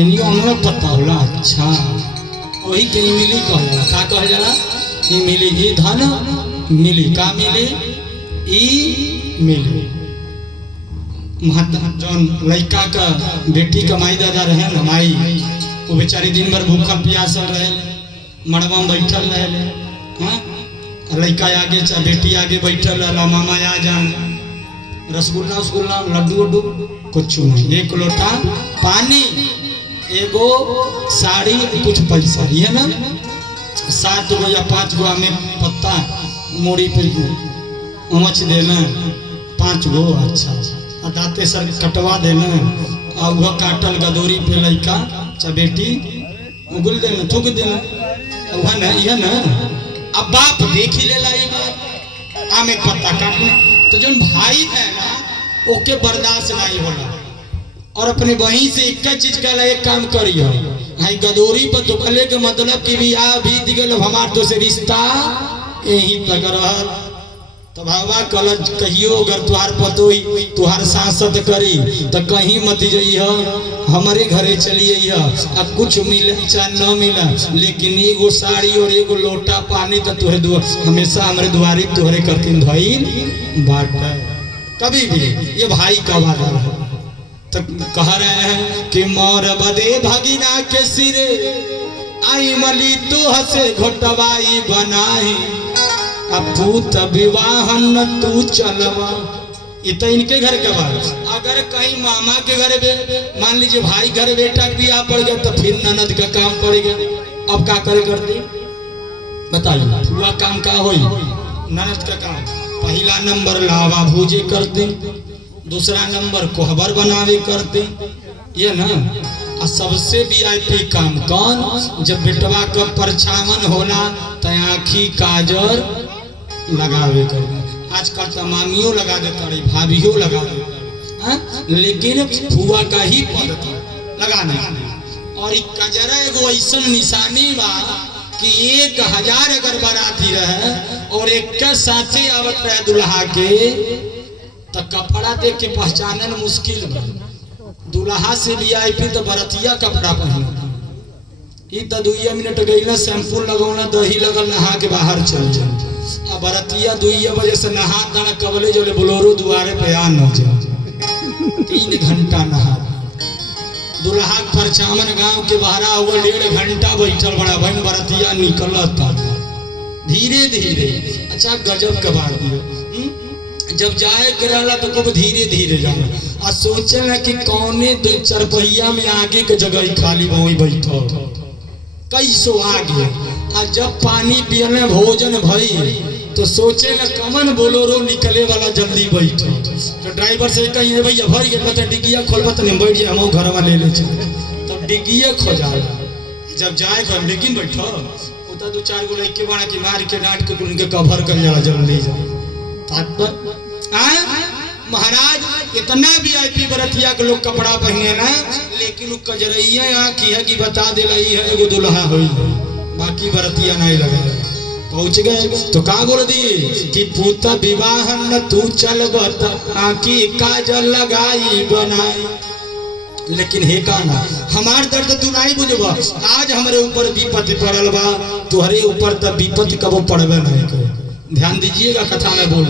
इनियो हमरा पत्ता होला। अच्छा वही के इमली कहल जाला। का कहल जाला? इमली ही धन मिली। का मिली? ई मिली। जौन लड़का का बेटी का माई दादा रहे न माई वो बेचारी दिन भर भूखल प्यासल रहे मड़वा में बैठल रहे। हाँ लड़का आगे बेटी आगे बैठल रहा मामा आ जान रसगुल्ला उस्गुल्ला लड्डू वड्डू कुछ नहीं। एक लोटा पानी एगो साड़ी कुछ पैसा ये ना 7 गो या 5 गो में पत्ता मोड़ी पे उमच देना 5 गो। अच्छा दाते सर कटवा देना और वह काटल गदोरी पे लड़का चा बेटी उगल देना थूक देना वह ना यह ना। अब बाप देख ही ले लाई बात आमे पत्ता काटना तो जो भाई है ना ओके बर्दाश्त नहीं होला और अपने बहन से एक चीज का एक काम करियो हाई गदोरी पर तो कले के मतलब कि भी आ भी दिगल हमार तो से रिश्ता यही तक रह तो भावा कल कहियो अगर तुहार पतोई तुहार सांसद करी तो कहीं मत जइह हमारे घरे चलिए अब कुछ मिले चाहे न मिला लेकिन एगो साड़ी और एगो लोटा पानी तो तुहरे हमेशा हमारे द्वारे तुहरे करतीन धइल बाट कभी भी। ये भाई का वादा है तो कह रहे हैं कि मोर बदे भगिना के सिरे आई मली तो हसे घोटवाई बनाई अपूत विवाहन तू चलवा। इतना इनके घर के बात अगर कहीं मामा के घर मान लीजिए भाई घर बेटा भी आ पड़ गया तो फिर ननद का काम पड़ गया। अब क्या करे करते बताइए हुआ काम का हो ननद का काम पहला नंबर लावा भूजे करते दूसरा नंबर कोहबर बनावे करते ये ना। और सबसे वीआईपी काम कौन जब बेटवा का परछावन होला तो आँखी काजर लगावे कर। आजकल तो मामियों लगा देता रही भाभियों लगा देता लेकिन फुआ का ही पद्धति लगाने और कजरा एगो ऐसा निशानी बा कि 1000 अगर बाराती रहे और एक के साथे आवत रहे दुल्हा के तो कपड़ा देख के पहचानल मुश्किल बा। दुल्हा से वीआईपी तो बरतिया कपड़ा पहन ई तो 2 मिनट गईला शैम्पू लगौना दही लगल नहा के बाहर चल जाए अब बरतिया 2 बजे से नहा दाना कबले जो बोलोरो दुआरे पे आ न जाए 3 घंटा नहा दुल्हा परछावन गांव के बाहर हुआ 1.5 घंटा बैठल बड़ा बहन बरतिया निकलता धीरे धीरे। अच्छा गजब के बात दियो जब जाए करला तो खूब धीरे धीरे जाना और सोचे ना कि कौने 2 4 में आगे के जगह खाली वही बैठो कैसो आगे और जब पानी पियने भोजन भई तो सोचे ना कमन बोलोरो निकले वाला जल्दी बैठो तो ड्राइवर से कहीं भैया भर गए बता डिग्गिया खोल बता नहीं बैठ हम घर में ले ले तब डिग्गिया खो जाए जब जाए घर लेकिन बैठो उतना 2 4 गो लड़के बना के मार के डांट के उनके कवर कर जाला जल्दी महाराज इतना वीआईपी बरतिया के लोग कपड़ा पहने ना लेकिन कजरैया आँखी है कि बता दे रही है एगो दुल्हा हुई बाकी बरतिया नहीं लगे पहुंच गए तो का बोल दी कि पूत विवाह न तू चल आँखी काजल लगाई बनाई। लेकिन हे काना हमार दर्द तू नहीं बुझब आज हमारे ऊपर विपत्ति पड़ल बा तुहरे ऊपर तब विपत्ति कबो पड़बे नहीं करे। ध्यान दीजिएगा कथा में बोल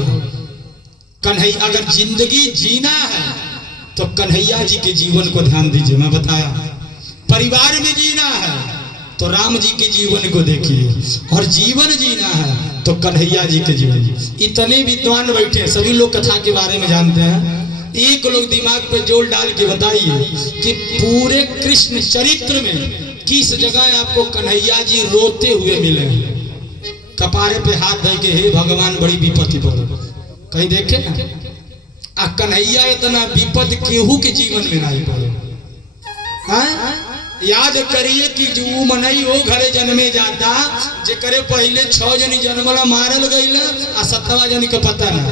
कन्हैया अगर जिंदगी जीना है तो कन्हैया जी के जीवन को ध्यान दीजिए। मैं बताया परिवार में जीना है तो राम जी के जीवन को देखिए और जीवन जीना है तो कन्हैया जी के जीवन। इतने विद्वान बैठे सभी लोग कथा के बारे में जानते हैं। एक लोग दिमाग पे जोर डाल के बताइए कि पूरे कृष्ण चरित्र में किस जगह आपको कन्हैया जी रोते हुए मिले कपारे पे हाथ धर के हे भगवान बड़ी विपत्ति पड़े कहीं देखे ना। कन्हैया इतना विपद केहू के जीवन में नहीं पड़े याद करिए कि जो मनई वो घरे जन्मे जाता जे करे पहले 6 जनी जन्मला मारल गईल आ 7वां जनी के पता ना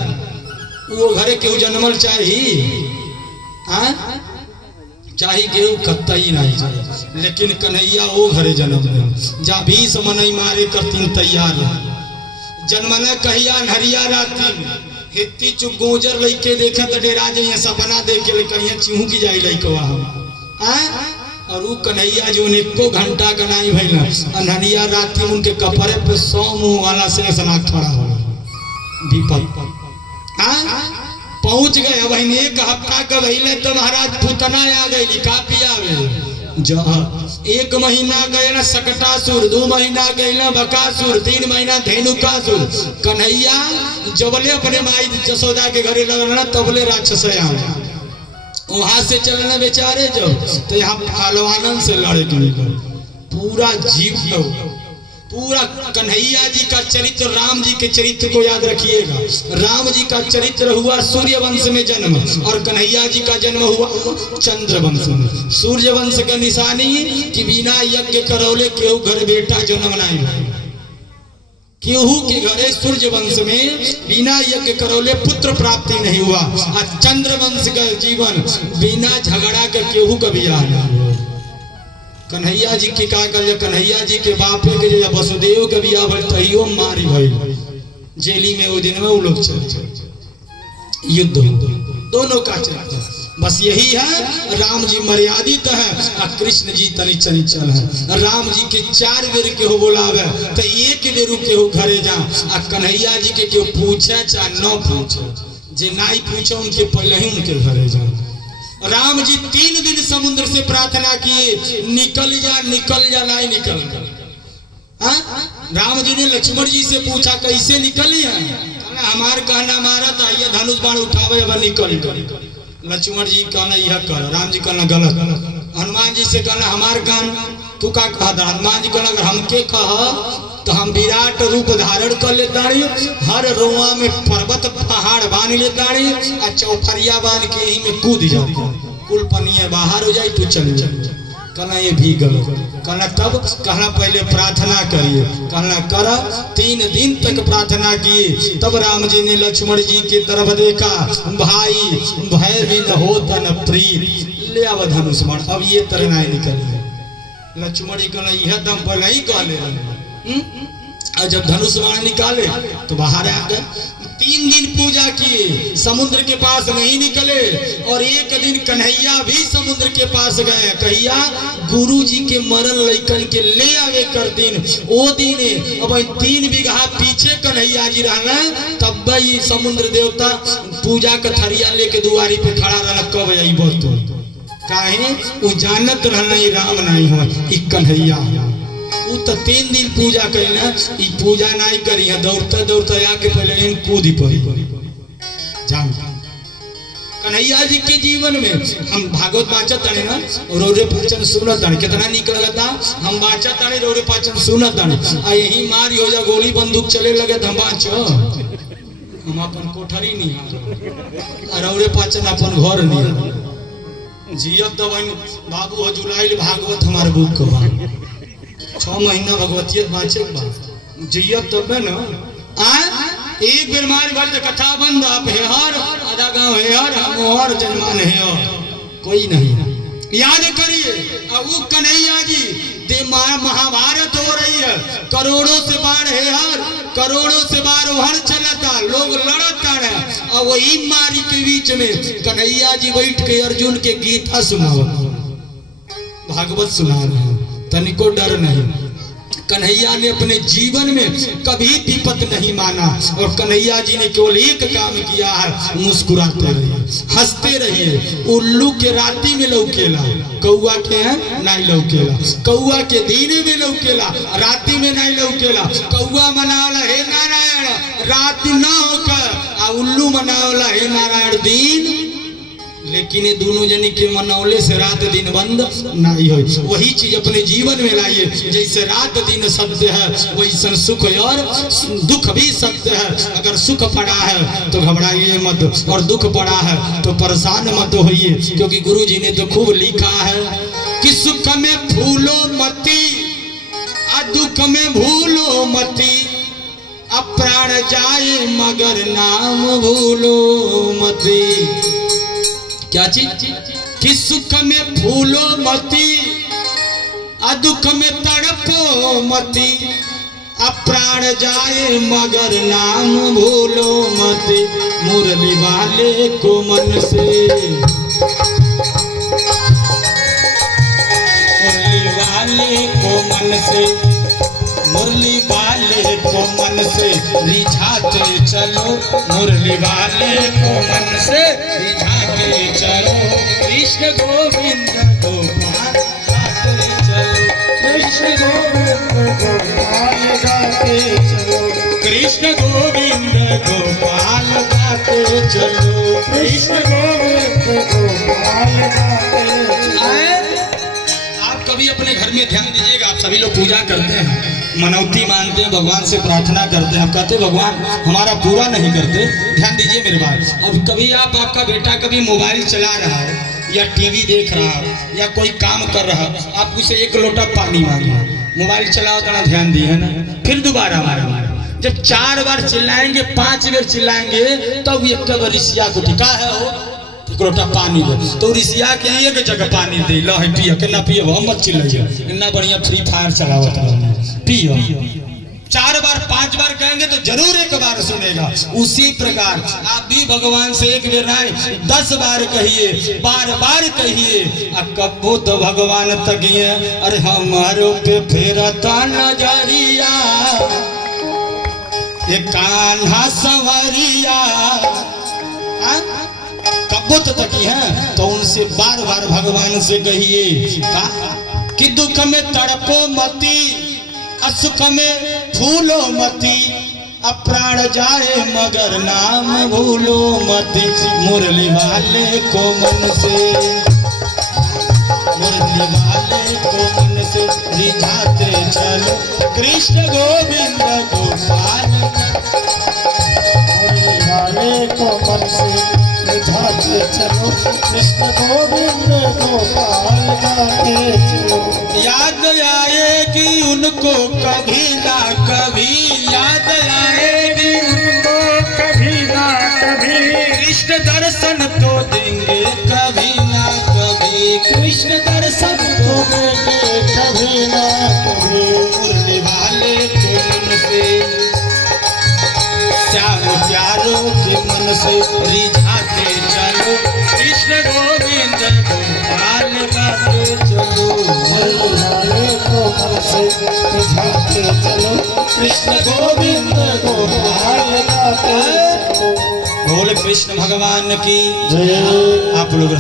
वो घरे केहू जन्मल चाही केहू कतई नहीं, लेकिन कन्हैया वो घरे जन्म ले जा 20 मनई मारे करतीन तैयार जन्मना कहिया हरिया राती हित्ती चुप गोजर लइके देखे तो डेरा जाइए सपना देख के कहिया चिहू की जाई लइकवा हम और वो कन्हैया जो एको घंटा गनाई भइल अनहरिया राती उनके कपड़े पे 100 मुंह वाला से सनाक खड़ा हो विपद पहुंच गए। अब एक हफ्ता का भइले तो महाराज पुतना आ गई का पियावे 1 महीना गए ना सकटासुर, 2 महीना गए ना बकासुर, 3 महीना धेनुकासुर। कन्हैया जबले अपने माई जसोदा के घरे लगना तबले राक्षस वहां से चलना बेचारे जब तो यहाँ पहलवानन से लड़े पूरा जीव पूरा कन्हैया जी का चरित्र, राम जी के चरित्र को याद रखिएगा। राम जी का चरित्र हुआ सूर्य वंश में जन्म और कन्हैया जी का जन्म हुआ चंद्र वंश में। सूर्य वंश का निशानी कि बिना यज्ञ करौले केहू घर बेटा जन्म नहीं, केहू के घरे सूर्य वंश में बिना यज्ञ करौले पुत्र प्राप्ति नहीं हुआ। और चंद्र वंश का जीवन बिना झगड़ा के केहू कभी आ कन्हैया जी के का कर कन्हैया जी के बापे के जो वसुदेव के बिया भइल तहियो मारी भइल जेली में वो दिन में वो लोग चल युद्ध दोनों का चलता। बस यही है राम जी मर्यादित है और कृष्ण जी तनी चंचल है। राम जी के 4 बेर के हो बोलावे तो 1 बेर के हो घरे जा और कन्हैया जी के केहू पूछे चाहे न पूछे जे नहीं पूछे उनके पहले ही उनके घरे जा। राम जी 3 दिन समुद्र से प्रार्थना किए निकल जा नहीं निकल। राम जी ने लक्ष्मण जी से पूछा कैसे निकली है, हमार कहना मारा था ये धनुष बाण उठावे अब निकल। लक्ष्मण जी कहना यह कर, राम जी कहना गलत। हनुमान जी से कहना हमार कान तू का कहा, हनुमान जी कहना अगर हमके कह तो हम विराट रूप धारण कर लेताड़ी, हर रोआ में पर्वत पहाड़ बांध लेताड़ी और चौफरिया बांध के यही में कूद जाती, कुल पनिया बाहर हो जाए तू चल जा। कहना ये भी गलत। कहना तब कहना पहले प्रार्थना करिए। कहना करा 3 दिन तक प्रार्थना किए। तब राम जी ने लक्ष्मण जी की तरफ देखा, भाई भय भी न हो तन प्रीत ले आव धनुष बाण। अब ये तरह निकल लक्ष्मण जी कहना यह दम पर नहीं कह ले। और जब धनुष बाण निकाले तो बाहर आ गए। 3 दिन पूजा किए, समुद्र के पास नहीं निकले। और एक दिन कन्हैया भी समुद्र के पास गए। कहिया गुरु जी के मरल लइकन के ले आवे कर दिन ओ दिन अब 3 बीघा पीछे कन्हैया जी रहना तब भाई समुद्र देवता पूजा का थरिया लेके दुआरी पे खड़ा रहना कब आई बहुत काहे वो जानत रहना राम नहीं हो कन्हैया। तो 3 दिन पूजा करी पूजा नहीं करी है दौड़ते दौड़ते आके पहले इन कूदी पड़ी जान। कन्हैया जी के जीवन में हम भागवत बाचत ताने ना रोरे पाचन सुनत ताने कितना निक लगता। हम बाचत ताने रोरे पाचन सुनत ताने आ यही मारी हो जा गोली बंदूक चले लगे हम बाचो हम अपन कोठरी नहीं आ रोरे पाचन अपन घर नहीं जियत दवाई बाबू हो जुलाइल भागवत हमारे बुक को 6 महीना भगवतियत बाँचे जियब तब न एक बेर मार भर कथा बंद आप हेहर आधा गाँव हेहर हम जन्मान है कोई नहीं। याद करिए वो कन्हैया जी दे महाभारत हो रही है, करोड़ों से बाढ़ हेहर करोड़ों से बार हर चलता लोग लड़ता है और वही मारी के बीच में कन्हैया जी बैठ के अर्जुन के गीता सुनावत भागवत सुना रहे तनिको डर नहीं। कन्हैया ने अपने जीवन में कभी विपत नहीं माना और कन्हैया जी ने केवल एक काम किया है मुस्कुराते रहिए हंसते रहिए। उल्लू के राती में लौकेला कौआ के हैं नहीं लौकेला, कौआ के दिन में लौकेला राती में नहीं लौकेला। कौआ मनावला हे नारायण रात ना होकर आ उल्लू मनावला हे नारायण दिन, लेकिन ये दोनों जनी के मनौले से रात दिन बंद नहीं हो। वही चीज अपने जीवन में लाइए। जैसे रात दिन सत्य है वैसे सुख और दुख भी सत्य है। अगर सुख पड़ा है तो घबराइए मत और दुख पड़ा है तो परेशान मत होइए, क्योंकि गुरु जी ने तो खूब लिखा है कि सुख में भूलो मती दुख में भूलो मती, अब प्राण जाए मगर नाम भूलो मती। क्या चीज? कि सुख में भूलो मती दुख में तड़पो मती, अब प्राण जाए मगर नाम भूलो मती। मुरली वाले को मन से, मुरली वाले को मन से, मुरली वाले को मन से रिझाते चलो, मुरली वाले को मन से रिझाते चलो। कृष्ण गोविंद गोपाल गाते चलो, कृष्ण गोविंद गोपाल गाते चलो, कृष्ण गोविंद गोपाल गाते चलो, कृष्ण गोविंद गोपाल गाते चलो। आप कभी अपने घर में ध्यान दीजिएगा, आप सभी लोग पूजा करते हैं, मनौती मानते हैं, भगवान से प्रार्थना करते हैं, आप कहते हैं भगवान हमारा पूरा नहीं करते। ध्यान दीजिए मेरे बात। अब कभी आपका बेटा कभी मोबाइल चला रहा है या टीवी देख रहा है या कोई काम कर रहा है, आप उसे एक लोटा पानी मांगे, मोबाइल चलाओ तो ध्यान दिए ना, फिर दोबारा मारेंगे। जब 4 बार चिल्लाएंगे, 5 बार चिल्लाएंगे, तब एक बार ऋषिया को टिका है हो एक लोटा पानी दे, तो ऋषिया के एक जगह पानी दे, लो है पियो, के ना पियो हम मत चिल्लाइए, इतना बढ़िया फ्री फायर चलावत पियो। 4 बार 5 बार कहेंगे तो जरूर एक बार सुनेगा। उसी प्रकार आप भी भगवान से एक बार नहीं 10 बार कहिए, बार बार कहिए, कबो तो भगवान तकिए अरे हमारो पे फेरता नजरिया, ये कान्हा संवरिया, कबो तो तकी है, तो उनसे बार बार भगवान से कहिए कि दुख में तड़पो मती, असुख में फूलो मती, अब प्राण जाए मगर नाम भूलो मती। मुरली वाले को मन से, मुरली वाले को मन से रिझाते चलो, कृष्ण गोविंद गोपाल, मुरली वाले को मन से रिझाते चलो, कृष्ण गोविंद गोपाल गाते चलो। याद आएगी उनको कभी ना कभी, याद आएगी उनको कभी ना कभी, कृष्ण दर्शन तो देंगे कभी ना कभी, कृष्ण दर्शन तो देंगे कभी ना कभी। मुरली वाले के मन से, श्याम प्यारों के मन से रिझाते चलो, कृष्ण गोविंद गोपाल गाते चलो, मुरली वाले को मन से रिझाते चलो, कृष्ण गोविंद गोपाल गाते चलो। बोल कृष्ण भगवान की जय। आप लोग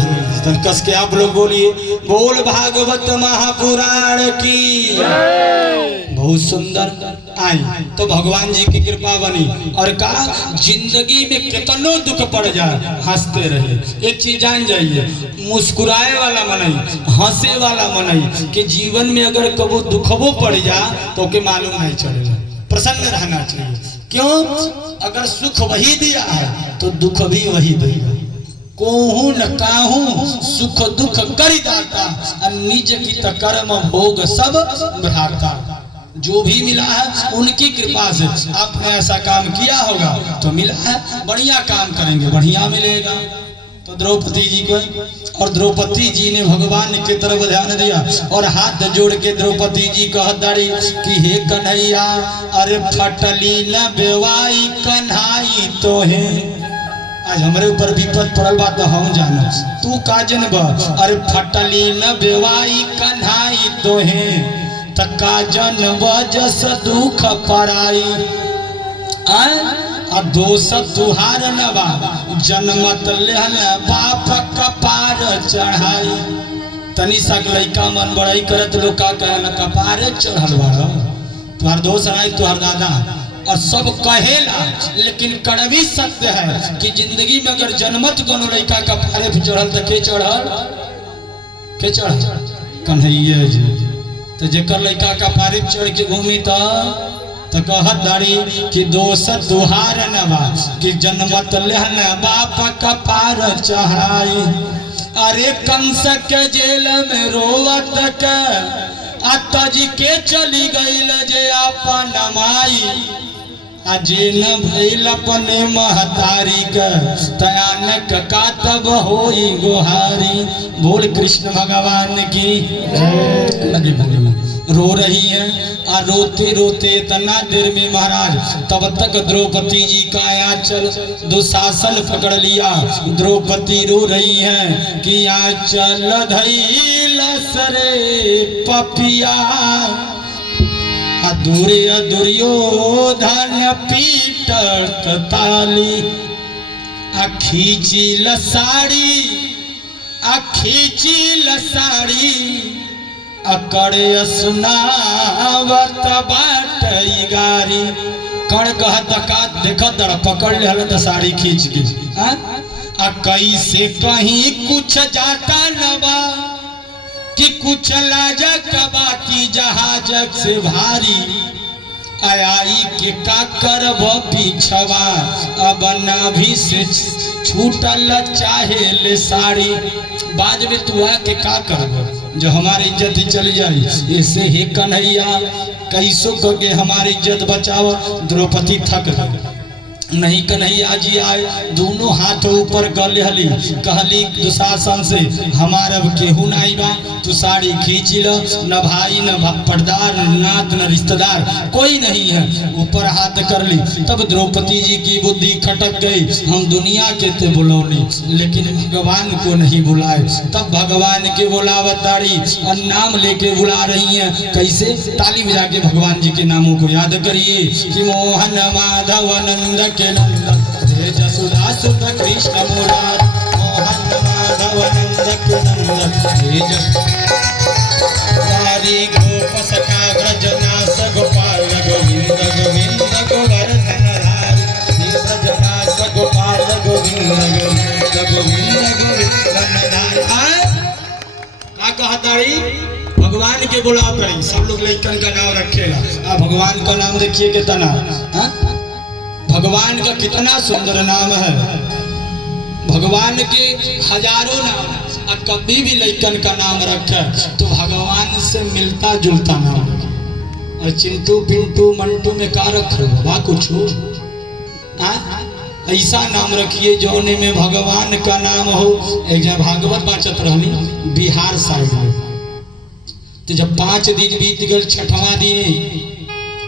कस के आप लोग बोलिए, बोल भागवत महापुराण की जय। बहुत सुंदर। आई तो भगवान जी की कृपा बनी और कहा जिंदगी में कितनो दुख पड़ जाए हंसते रहे। एक चीज जान जाइए, मुस्कुराए वाला मनई, हंसे वाला मनई कि जीवन में अगर कबो दुखबो पड़ जा तो के मालूम नहीं चलेगा, प्रसन्न रहना चाहिए। क्यों? अगर सुख वही दिया है तो दुख भी वही देगा। कोहू न काहू सुख दुख कर दाता, निज की कर्म भोग सब भ्राता। जो भी मिला है उनकी कृपा से, आपने ऐसा काम किया होगा तो मिला है, बढ़िया काम करेंगे बढ़िया मिलेगा। तो द्रौपदी जी को, और द्रौपदी जी ने भगवान की तरफ ध्यान दिया और हाथ जोड़ के द्रौपदी जी कहताड़ी कि हे कन्हैया, अरे फटली न बेवाई कन्हाई तो है। आज हमारे ऊपर विपद पड़ल बा तो हम जाना, तू का जनब, अरे फटली न बेवाई कन्हाई तो है, तका जन वजस दुख पराई, आ दोष तुहार नवा जनमत लेहन बाप कपार चढ़ाई। तनी सा लइका मन बड़ाई करत लोग का कहन कपारे चढ़ल बाड़, तुहार दोष नहीं तुहार दादा, और सब कहेला लेकिन कड़वी सत्य है कि जिंदगी में अगर जनमत कोनो लइका कपारे पे चढ़ल तो के चढ़ल, के चढ़ल कन्हैया जी। तो जेकर लइका कपारे पे चढ़ के घूमी तो कहत दाड़ी कि दोष तुहार नवा कि जन्मत लेहन बाप कपार चढ़ाई। अरे कंस के जेल में रोवत के तज के चली गई जे अपन माई अजे न भइल अपने महतारी का तयानक का तब होई गोहारी। बोल कृष्ण भगवान की लगी भगवान रो रही है और रोते रोते इतना देर में महाराज तब तक द्रौपदी जी का आंचल दुशासन पकड़ लिया। द्रौपदी रो रही है कि आंचल धइल सरे पपिया दुर्योधन पीटत ताली खींचिल साड़ी अकड़े सुनावत बाट गारी। कण कहत का देखत पकड़ ले साड़ी खींच के कैसे कहीं कुछ जाता नबा कि कुछ लाजक बाकी जहाज से भारी आई के का करब पीछवा अब नाभि से छूटल चाहे ले साड़ी। बाद में तू आके का करब जो हमारी इज्जत ही चली जाए। ऐसे ही कन्हैया कैसो करके हमारी इज्जत बचाओ। द्रौपदी थक गई नहीं कन्हैया जी आए दोनों हाथ ऊपर गले हली कहली दुशासन से हमारा केहू नहीं बा तू साड़ी खींच लो न भाई न पर्दार न नात न रिश्तेदार कोई नहीं है ऊपर हाथ कर ली। तब द्रौपदी जी की बुद्धि खटक गई हम दुनिया के थे बुलौनी लेकिन भगवान को नहीं बुलाए। तब भगवान के बुलावताड़ी और नाम लेके बुला रही है कैसे ताली बजा के भगवान जी के नामों को याद करिए कि मोहन माधव नंद के नंदन हे जसुदा सुत कृष्ण मुरार मोहन माधव नंद के नंदन हे गोप सखा ब्रजनास गोपाल गोविंद गोविंद गोवर्धन धारी ब्रजनास गोपाल गोविंद गोविंद गोविंद गोवर्धन धारी। का कहताड़ी भगवान के बुला पड़ी सब लोग लड़कन का नाम रखेगा। भगवान का नाम देखिए कितना भगवान का कितना सुंदर नाम है। भगवान के हजारों नाम और कभी भी लड़कन का नाम रखे तो भगवान से मिलता जुलता नाम। और चिंटू पिंटू मंटू में का रख रहा कुछ ऐसा नाम रखिए जौने में भगवान का नाम हो। एक जब भागवत बाचत रहनी बिहार साइड में तो जब 5 दिन बीत गए छठवा दिन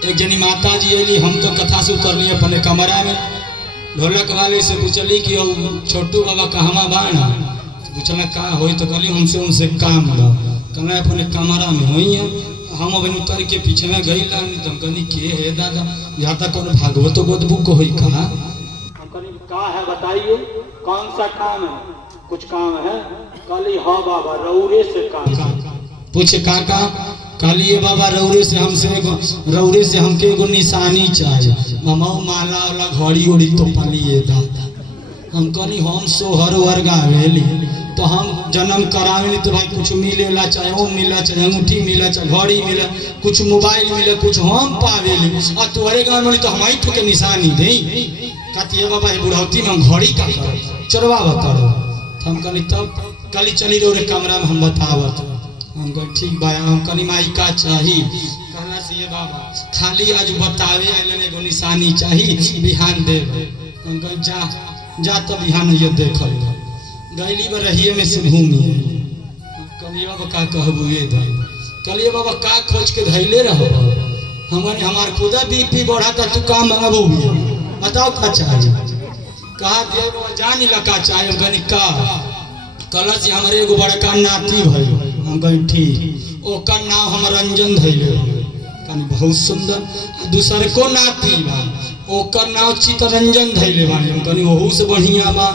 एक जनी माता जी अली हम तो कथा से उतरली अपने कमरा में ढोलक वाले से पूछली कि छोटू बाबा कहवा बाना पूछना का हो तो कहली हमसे उनसे काम बा कहना अपने कमरा में हुई है। हम अब उतर के पीछे में गई तुम कहनी के है दादा यहाँ तक भागवत गोद बुक हो का है बताइए कौन सा काम है कुछ काम है कहली हाँ बाबा रौरे से काम पूछे का कहलिए बाबा रौरे से हमके एगो निशानी चाहिए मामा माला वाला घड़ी उड़ी तो पलिए दादा हम कहनी हम सोहर वर गावेली तो हम जन्म करावेली तो भाई कुछ मिलेला चाहे वो मिला चाहे अंगूठी मिला चाहे घड़ी मिला कुछ मोबाइल मिला कुछ हम पावेली और तुम्हारे गाँव में तो हमारी तो के निशानी दे कहती है बाबा बुढ़ौती में हम घड़ी का चोरवा बता हम कहनी तब कल चली रो कमरा में हम बतावत हम कह ठीक बा हम कनी माई का चाही कहला से ये बाबा खाली आज बतावे आइलन एगो निशानी चाही बिहान दे हम कह जा तो बिहान ये देखल गैली में रहिए में से भूमि कलिए बाबा का कहबू ये धई कलिए बाबा का खोज के धैले रहो हम हमार खुदा बीपी बढ़ा था तू का मंगबू भी बताओ का चाहिए कहा दे बाबा जान लका चाहे हम कनी का कल से हमारे एगो बड़का नाती भइल हम कहीं ठीक ओकर नाम हम रंजन धैले कनी बहुत सुंदर दूसर को नाती बा ओकर नाम चितरंजन धैले बानी हम कनी ओहू से बढ़िया बा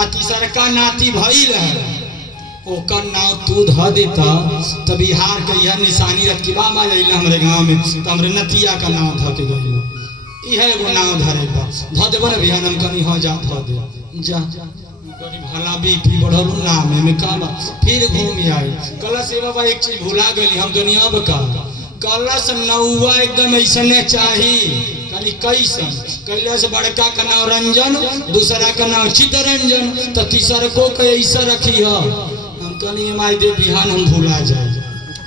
आ तीसर का नाती भइल है ओकर नाम तू ध देता तो बिहार के यह निशानी रखी बा मा जाइला हमरे गांव में तो हमरे नतिया का नाम ध के गइल इहे एगो नाम धरे बा ध देबो ना बिहान हम कनी हां जा ध दे जा भला बीपी बढ़ल नाम में का बा फिर घूम आई कलश बाबा एक चीज भुला गई हम दुनिया अब का कलश नौवा एकदम ऐसने चाही कनी कैसन कैलाश बड़का का नाम रंजन दूसरा का नाम चितरंजन तो तीसर को ऐसा रखी है कहनी माई दे बिहान हम भूला जाए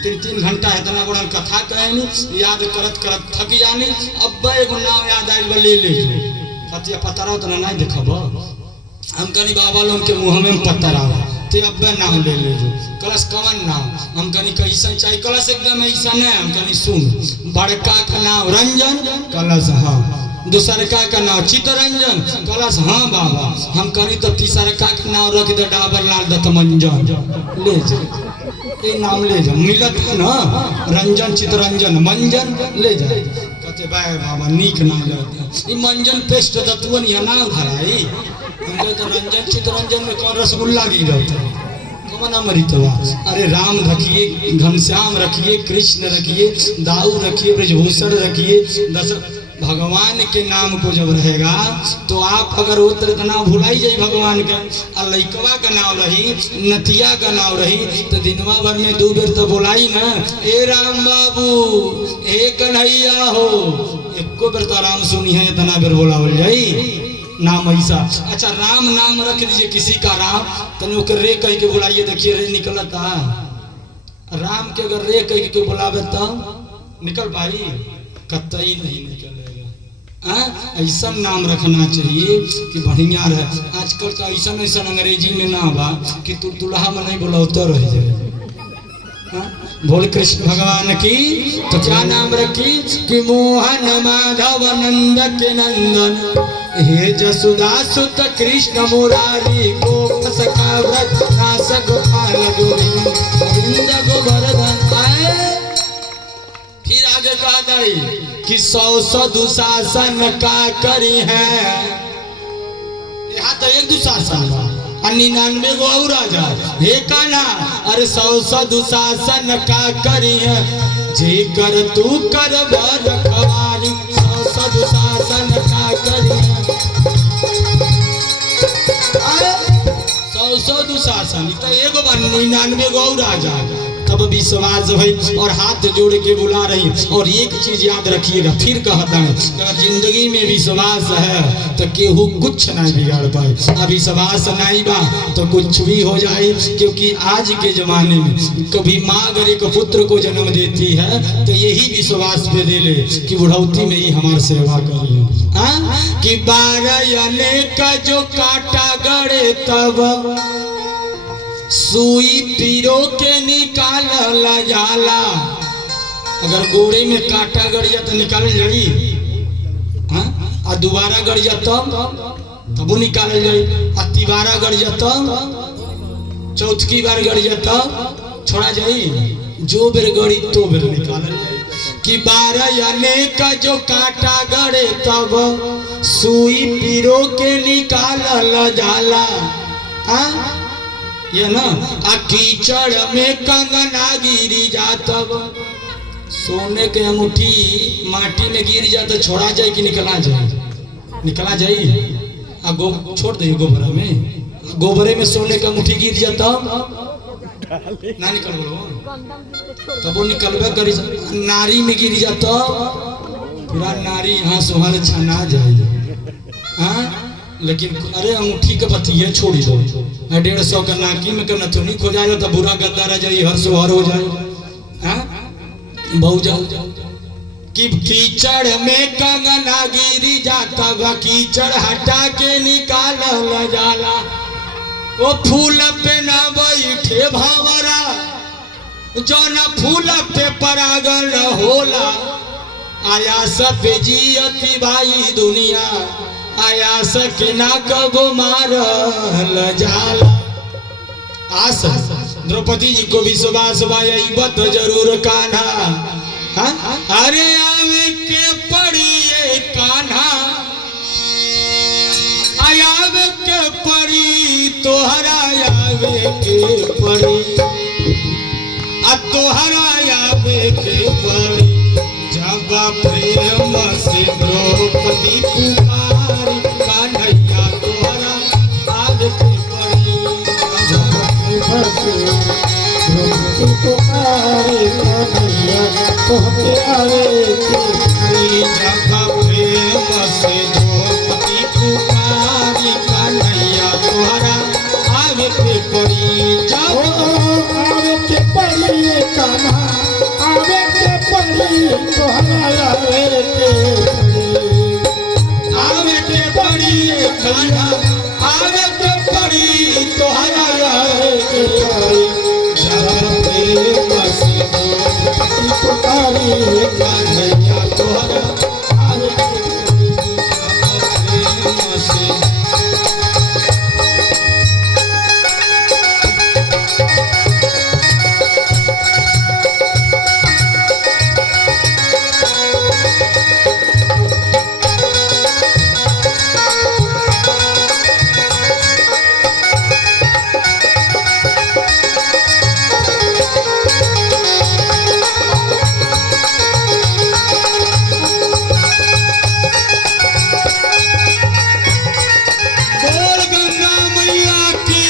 3 घंटा इतना बड़ा कथा कहनी याद करत करत थक जानी अब एगो नाम याद आई ले ले कतिया पतरा उतना नहीं देखब हम कहनी बाबा लोग के मुँह में पतरा ते अब नाम ले ले जो कलश कवन नाम हम कहनी कैसा चाहिए कलश एकदम ऐसा नहीं हम कहनी सुन बड़का का नाम रंजन कलश हाँ दूसरका का नाम चितरंजन कलश हाँ बाबा हम कहनी तो तीसरका का नाम रख दे डाबर लाल दत्त मंजन ले जा ये नाम ले जा मिलत है ना रंजन चितरंजन मंजन ले जा कहते भाई बाबा नीक नाम लगता ये मंजन पेस्ट दत्तवन यहाँ नाम धराई हम कहते रंजन चितरंजन में कौन रसगुल्ला गिर कमना मरितवा अरे राम रखिए घनश्याम रखिए कृष्ण रखिए दाऊ रखिए ब्रजभूषण रखिए दशरथ भगवान के नाम को जब रहेगा तो आप अगर वो इतना भुलाई जाए भगवान का और लइकवा का नाम रही नतिया का नाम रही तो दिनवा भर में 2 बेर तो बोलाई ना ए राम बाबू ए कन्हैया हो एको बेर तो राम सुनी है इतना बेर बोला बोल जाई नाम ऐसा अच्छा राम नाम रख दीजिए किसी का राम तने ओकर रे कह के बुलाइए देखिए रे निकलता राम के अगर रे कह के बुलावे तो निकल पाई कतई नहीं निकलेगा ऐसा नाम रखना चाहिए कि बढ़िया रहे आजकल तो ऐसा ऐसा अंग्रेजी में ना बा कि तू दुल्हा में नहीं बोला तो रह जाए बोल कृष्ण भगवान की तो क्या नाम रखी कि मोहन माधव नंद के नंदन हे जसुदा सुत कृष्ण मुरारी गोप सखा व्रत नास गोपाल गोविंद गोवर्धन फिर आगे कहा दाई कि 100 दुशासन का करी है यहाँ तो एक दुशासन 99 गो और राजा हे काना अरे 100 दुशासन का करी है जे कर तू कर रखवारी 100 दुशासन का करी है 100 दुशासन तो एगो 99 गो और राजा तब विश्वास है और हाथ जोड़ के बुला रही और एक चीज याद रखिएगा फिर कहता है अगर जिंदगी में विश्वास है तो केहू कुछ नहीं बिगाड़ पाए अब विश्वास नहीं बा तो कुछ भी हो जाए क्योंकि आज के जमाने में कभी माँ अगर एक पुत्र को जन्म देती है तो यही विश्वास पे दे ले कि बुढ़ौती में ही हमारी सेवा करिए कि 12 अनेक का जो काटा गड़े तब सुई पीरो के निकाल जाला अगर गोड़े में कांटा गड़िया तो निकाल जाई और दोबारा गड़िया तब वो निकाल जाई और तिबारा गड़िया तब चौथकी बार गड़िया तब छोड़ा जाई जो बेर गड़ी तो बेर निकाल जाई कि 12 अनेक का जो कांटा गड़े तब सुई पीरो के निकाल जाला ये ना आ कीचड़ में कंगना गिरी जातब सोने के अंगूठी माटी में गिर जाता छोड़ा जाए कि निकला जाए छोड़ दे गोबरा में गोबरे में सोने का अंगूठी गिर जाता ना निकल तब वो निकलबे करी नारी में गिर जाता पूरा नारी यहाँ सोहर छना जाए लेकिन अरे अंगूठी के बतिया छोड़ दो 150 का नाकी में का नथुनी खो जाए तो बुरा गद्दा रह जाए हर सोहर हो जाए बहु जाओ कि कीचड़ में कंगना गिरी जाता कीचड़ हटा के निकाल जाला वो फूल पे ना बैठे भावरा जो न फूल पे परागण होला आया सब जियती भाई दुनिया आया सके ना कब मार जाला आस द्रौपदी जी को विश्वास बत जरूर कान्हा अरे आवे के पड़ी कान्हा आवे के पड़ी तोहरा आवे के पड़ी तोहरा आवे के पड़ी जब प्रेम से द्रौपदी पुकारी कान्हैया तोहरा आवे के पड़ी जब प्रेम से द्रौपदी पुकारी कान्हैया तोहके आवे के पड़ी जब प्रेम से द्रौपदी पुकारी कान्हैया तोहरा आवे के पड़ी जब देखा भैया तोहरा अरे प्रेम से बोल गंगा मैया की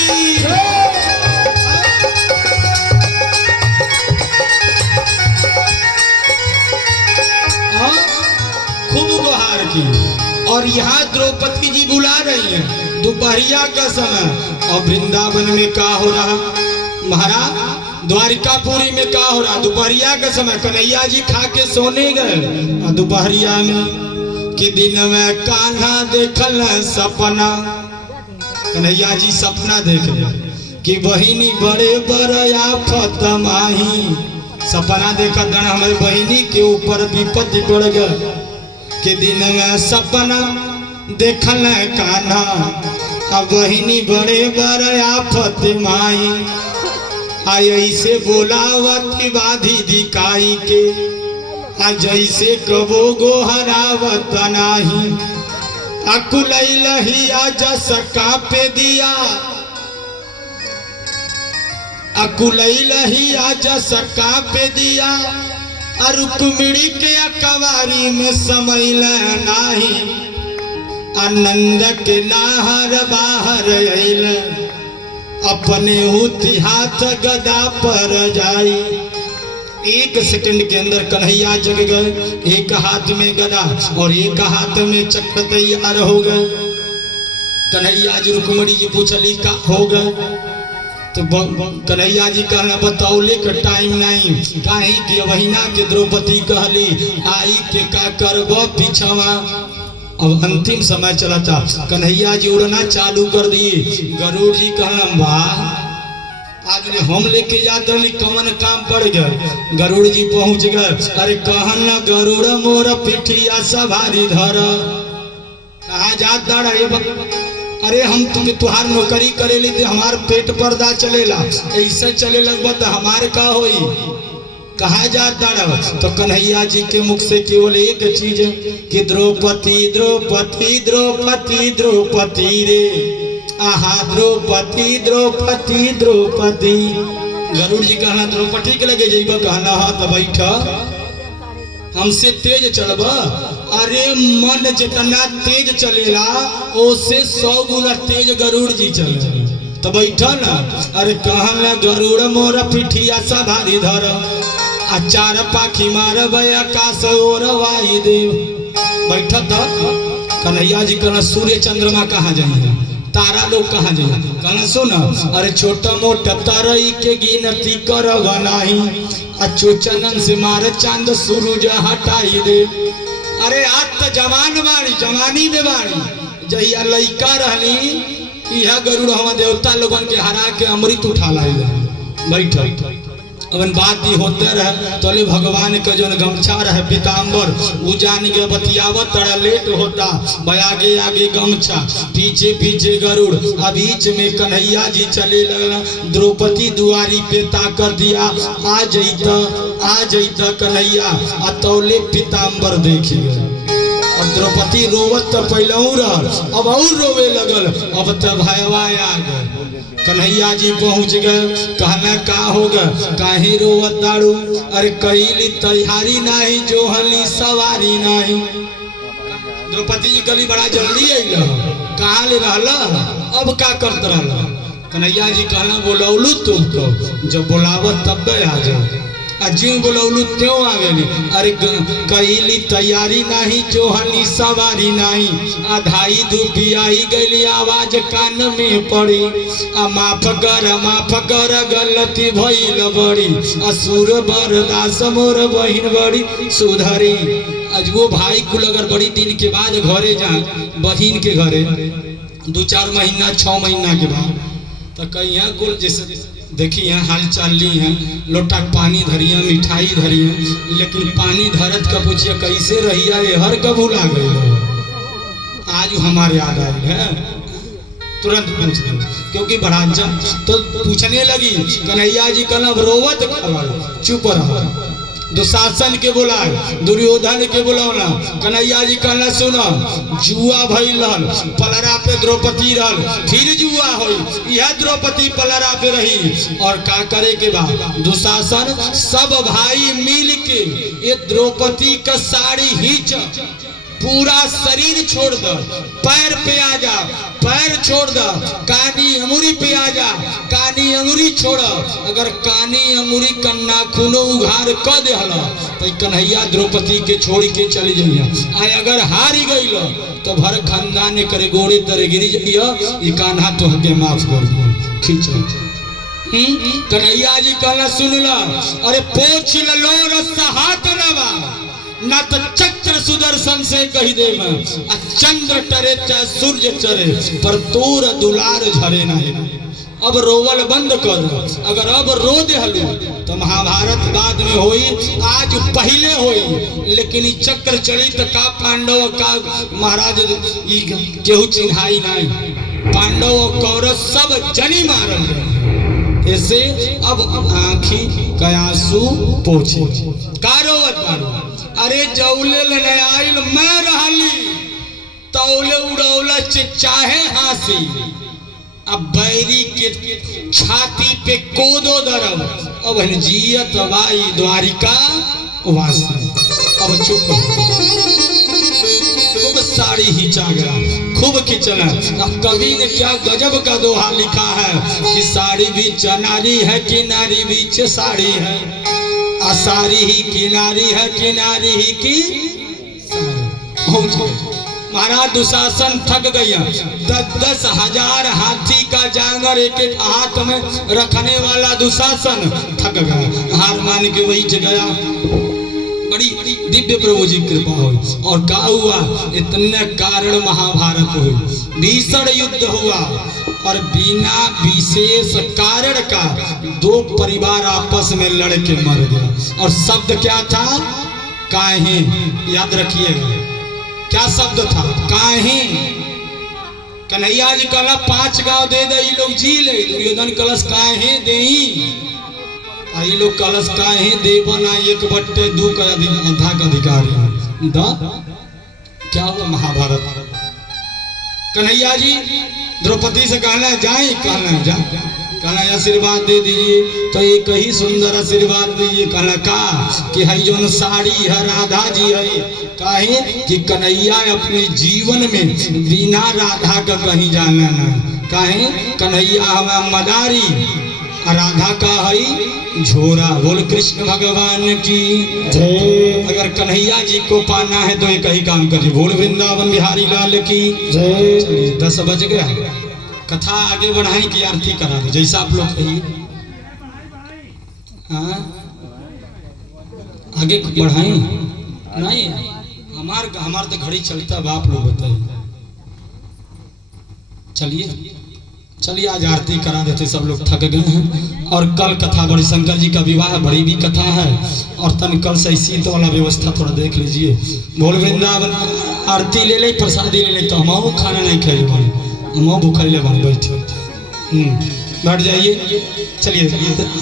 हाँ, खूब गुहार की। और यहाँ द्रौपदी जी बुला रही हैं दोपहरिया का समय। और वृंदावन में क्या हो रहा महाराज, द्वारिकापुरी में क्या हो रहा, दोपहरिया का समय कन्हैया जी खा के सोने गए। और दोपहरिया में कि दिन में कान्हा देखल सपना, कन्हैया जी सपना देखे कि बहिनी बड़े बड़े आफत माही। सपना देखा दन हमारे बहिनी के ऊपर विपत्ति पड़ गया कि दिन में सपना देखल कान्हा अब बहिनी बड़े बड़े आफत माही। आई ऐसे बोलावती बाधी दिखाई के आ जैसे कबो गोहरावत नाही। अकुलैलही आज सका पे दिया, अकुलैलही आज सका पे दिया। रुक्मिणी के अकवारी में समैल नाही। आनंद के नाहर बाहर अइल अपने हुती हाथ गदा पर जाई। एक सेकंड के अंदर कन्हैया जग गए, एक हाथ में गदा और एक हाथ में चक्र तैयार हो गए। कन्हैया जी रुक्मिणी जी पूछली का हो गए तो कन्हैया जी कहना बतौले का टाइम नहीं काहे कि वहीना के द्रौपदी कहली आई के का करब पीछवा। अब अंतिम समय चला था, कन्हैया जी उड़ना चालू कर दिए। गरुड़ जी कहना वाह आज ने हम लेके जाते रही कौन काम पड़ गए। गरुड़ जी पहुंच गए। अरे कहन गरुड़ मोर पिठिया सवारी धर, कहा जाता रहे। अरे हम तुम्हें तुहार नौकरी करे ली हमार पेट पर्दा चलेला, ऐसे चले लगभग तो हमारे का होई, कहा जाता रहा। तो कन्हैया जी के मुख से केवल एक चीज कि द्रौपदी द्रौपदी द्रौपदी द्रौपदी रे आहा द्रौपदी द्रौपदी द्रौपदी। गरुड़ जी कहना द्रौपदी के लगे जइब, कहना हाँ तो बैठ हमसे तेज चलब। अरे मन जितना तेज चलेला उससे 100 गुना तेज गरुड़ जी चले तो बैठा ना। अरे कहना गरुड़ मोर पिठिया सवारी धर आ 4 पाखी मारब आकाश ओर वाई देव। बैठा था कन्हैया जी कहना सूर्य चंद्रमा कहाँ जाएंगे, तारा लोग कहाँ जाए, कहना सुना। अरे छोटा मोटा तरई के गिनती कर नहीं चोचनन से मारे चांद सूरज हटाई दे। अरे आज तो जवान बाड़ी जवानी में बाड़ी जहिया लइका रहली यह गरुड़ हम देवता लोगन के हरा के अमृत उठा लाई। बैठ अवन बात भी होते रहे तोले भगवान का जो गमछा रहे पीताम्बर वो जान के बतियावत तड़ा लेट होता आगे आगे गमछा पीछे पीछे गरुड़। अब बीच में कन्हैया जी चले लगला। द्रौपदी दुआरी पे ताकर दिया आ जईता कन्हैया आ तौले पीताम्बर देखी गए। अब द्रौपदी रोवत तो पहले रह अब और रोवे लगल। अब तो भयवा आ गए। कन्हैया जी पहुंच गए। कहना का होगा काहे रोवत दारू। अरे कैली तैयारी नहीं जोहली सवारी नहीं। द्रौपदी जी गली बड़ा जल्दी अइल कहाँ ले रहला अब का करत रहला। कन्हैया जी कहना बोलौलू तुमको जब बुलावत तब आ जाओ अजीब बोलौलू त्यों आ गई। अरे कैली तैयारी नहीं जोहली सवारी नहीं आधाई धूपी आई गई आवाज कान में पड़ी आ माफ कर गलती भइल बड़ी असुर बरदास मोर बहिन बड़ी सुधरी। आज वो भाई कुल अगर बड़ी दिन के बाद घरे जा बहिन के घरे 2-4 महीना 6 महीना के बाद तो कहीं कुल जैसे देखिए हाल चाल ली है, लोटा पानी धरिया, मिठाई धरिया, लेकिन पानी धरत का पूछिए कैसे रहिया ये हर कब भुला गई हो। आज हमारे याद आए है, तुरंत पूछ लो, क्योंकि बराजा तो पूछने लगी कन्हैया जी कल रोवत खबर चुप रहा। दुशासन के बुलाए, दुर्योधन के बुलावना, कन्हैया जी कहना सुना जुआ भइल रहल, पलरा पे द्रौपदी रहल, फिर जुआ हुई, यह द्रौपदी पलरा पे रही। और का करे के बाद दुशासन सब भाई मिल के ये द्रौपदी का साड़ी खींच, पूरा शरीर छोड़ दो, पैर पे आ जा, पैर छोड़ दो, कानी अंगुरी पे आ जा, कानी अंगुरी छोड़। अगर कानी अंगुरी कन्ना खूनो उघार क देहला तो कन्हैया द्रौपदी के छोड़ के चली जाइया। आय अगर हारी गई तो भर खानदान करे गोड़े तरे गिरी जाइया, ये कान्हा तो हके माफ कर दो खींचो। कन्हैया जी कहना सुन ला, अरे पोछ लो रस्ता हाथ नवा ना तो चक्र सुदर्शन से कही दे चंद्र टरे चाहे सूर्य चरे पर तोर दुलार झरे नहीं। अब रोवल बंद कर, अगर अब रो दे हलू तो महाभारत बाद में होई, आज पहले होई। लेकिन चक्र चली तो का पांडव का महाराज केहू चिन्हाई नहीं, पांडव और कौरव सब जनी मारल। ऐसे अब आंखी कयासू पोछे कारोवत मारो, अरे जौले ले आइल मैं रहली तौले उड़ौला चाहे हासी। अब बैरी के छाती पे कोदो दरब, अब जियत वाई द्वारिका वासी। अब चुप, खूब साड़ी खींचा गया, खूब खींचना। अब कवि ने क्या गजब का दोहा लिखा है कि साड़ी भी नारी है कि नारी बीच साड़ी है, सारी ही किनारी है किनारी ही की। महाराज दुशासन थक गया, 10-10 हजार हाथी का जानवर एक एक हाथ में रखने वाला दुशासन थक गया, हार मान के वही गया। बड़ी दिव्य प्रभु जी कृपा हुई और क्या हुआ, इतने कारण महाभारत हुई, भीषण युद्ध हुआ और बिना विशेष कारण का 2 परिवार आपस में लड़के मर गए। और शब्द क्या था, काहे, याद रखिएगा क्या शब्द था, काहे। कन्हैया जी कहला 5 गांव दे दे लोग जी ले, दुर्योधन कलश काहे देही, आई लोग कलश काहे देव ना 1/2 का आधा का अधिकारी दा। क्या हुआ महाभारत। कन्हैया जी द्रौपदी से कहना जाए, कहना जा, कहना आशीर्वाद दे दीजिए, तो एक ही सुंदर आशीर्वाद दीजिए। कहना का कि हई जो साड़ी है राधा जी है, काहे कि कन्हैया अपने जीवन में बिना राधा का कहीं जाना ना, काहे कन्हैया हवा मदारी, राधा का हई झोरा। बोल कृष्ण भगवान की जय। अगर कन्हैया जी को पाना है तो एक ही काम करिए, बोल वृंदावन बिहारी लाल की जय। 10 बज गया, कथा आगे बढ़ाएं कि आरती करा दे, जैसा आप लोग कहिए। हाँ आगे बढ़ाएं, नहीं हमार तो घड़ी चलता है, आप लोग बताइए। चलिए आज आरती करा देते, सब लोग थक गए हैं। और कल कथा बड़ी शंकर जी का विवाह बड़ी भी कथा है, और तन कल से इसी तो वाला व्यवस्था थोड़ा देख लीजिए। बोल वृंदावन आरती ले ले, प्रसादी ले ले, तो हम खाना नहीं खाए, हम भूखले बन बैठे। बैठ जाइए। चलिए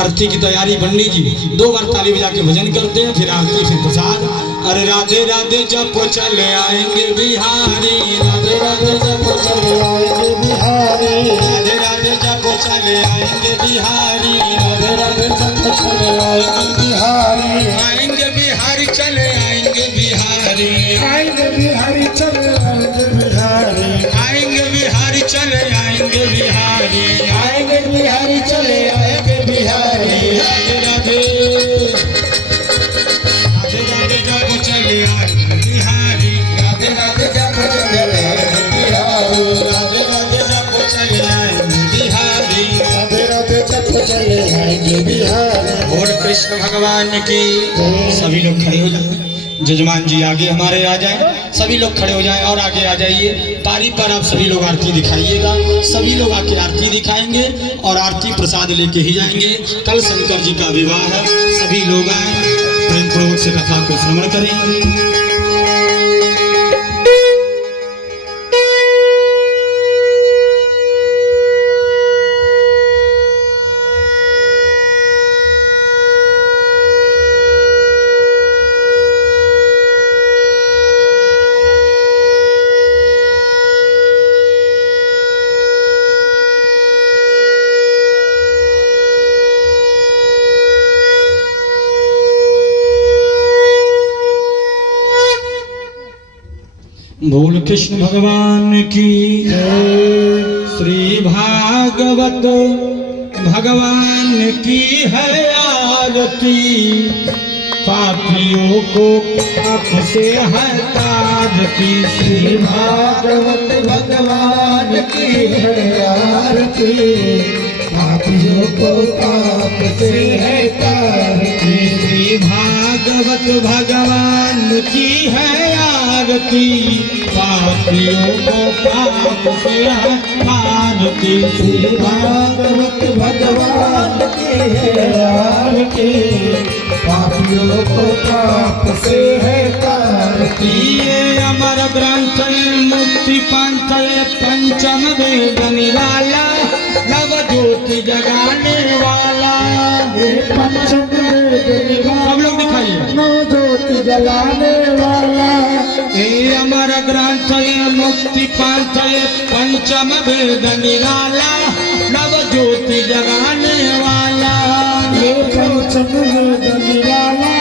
आरती की तैयारी, पंडित जी 2 बार ताली बजा के भजन करते हैं, फिर आरती फिर प्रसाद। अरे राधे राधे जब चले आएंगे बिहारी, राधे राधे जब चले आएंगे बिहारी, राधे राधे जब चले आएंगे बिहारी, राधे राधे जब चले आएंगे बिहारी, आएंगे बिहारी चले आएंगे बिहारी, आएंगे बिहारी चले आएंगे बिहारी, आएंगे बिहारी चले आएंगे बिहारी, आएंगे बिहारी चले आएंगे बिहारी। राधे राधे राधे जब चले आएंगे बिहारी, राधे राधे जब चले आएंगे बिहारी, राधे राधे जब चले आएंगे बिहारी, राधे राधे जब चले आएंगे बिहारी। बोल कृष्ण भगवान की। सभी लोग खड़े हो जाए। जजमान जी आगे हमारे आ जाए, सभी लोग खड़े हो जाएं और आगे आ जाइए। पारी पर आप सभी लोग आरती दिखाइएगा, सभी लोग आके आरती दिखाएंगे और आरती प्रसाद लेके ही जाएंगे। कल शंकर जी का विवाह है, सभी लोग आए, प्रेम पूर्वक से कथा को श्रवण करें। बोल कृष्ण भगवान की जय। श्री भागवत भगवान की है आरती, पापियों को पाप से हटाती। श्री भागवत भगवान की है आरती, पापियों को पाप से है तारती। श्री भागवत भगवान की है आरती, पापियों को पाप से हटाती। श्री भागवत भगवान की है आरती, पापियों को पाप से है तारती। ये अमर ग्रंथ मुक्ति पंथ पंचम वेद निराला, नव ज्योति जगाने वाला। ये पंचम वेद निराला, सब लोग दिखाइए। नव ज्योति जलाने वाला। ये अमर ग्रंथ मुक्ति पंथ पंचम वेद निराला, नव ज्योति जगाने वाला। ये पंचम वेद निराला,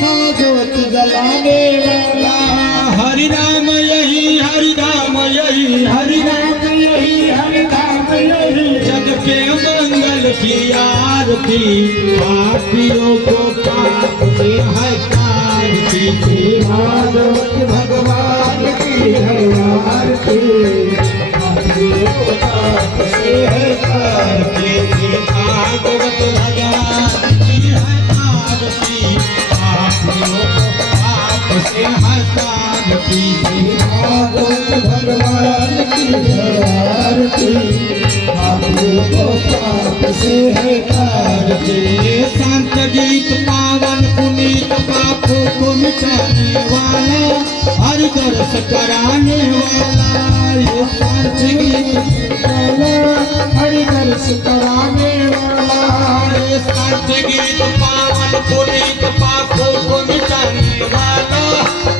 नव ज्योति जलाने वाला। हरि नाम यही, हरि नाम यही, हरि नाम यही, हरि नाम यही, जग के मंगल की आरती, पापियों को पाप से हटाती। श्री भागवत भगवान की है आरती, पापियों को पाप से है तारती। श्री भागवत भगवान की है आरती, पापियों को पाप से हटाती। श्री भागवत भगवान की है आरती, पापियों को पाप से है तारती। ये संत गीत पावन पुनीत पापों को मिटाने वाला, हर दर्श कराने वाला। ये संत गीत हरि दर्श कराने वाला। ये संत गीत पावन पुनीत पापों को मिटाने वाला,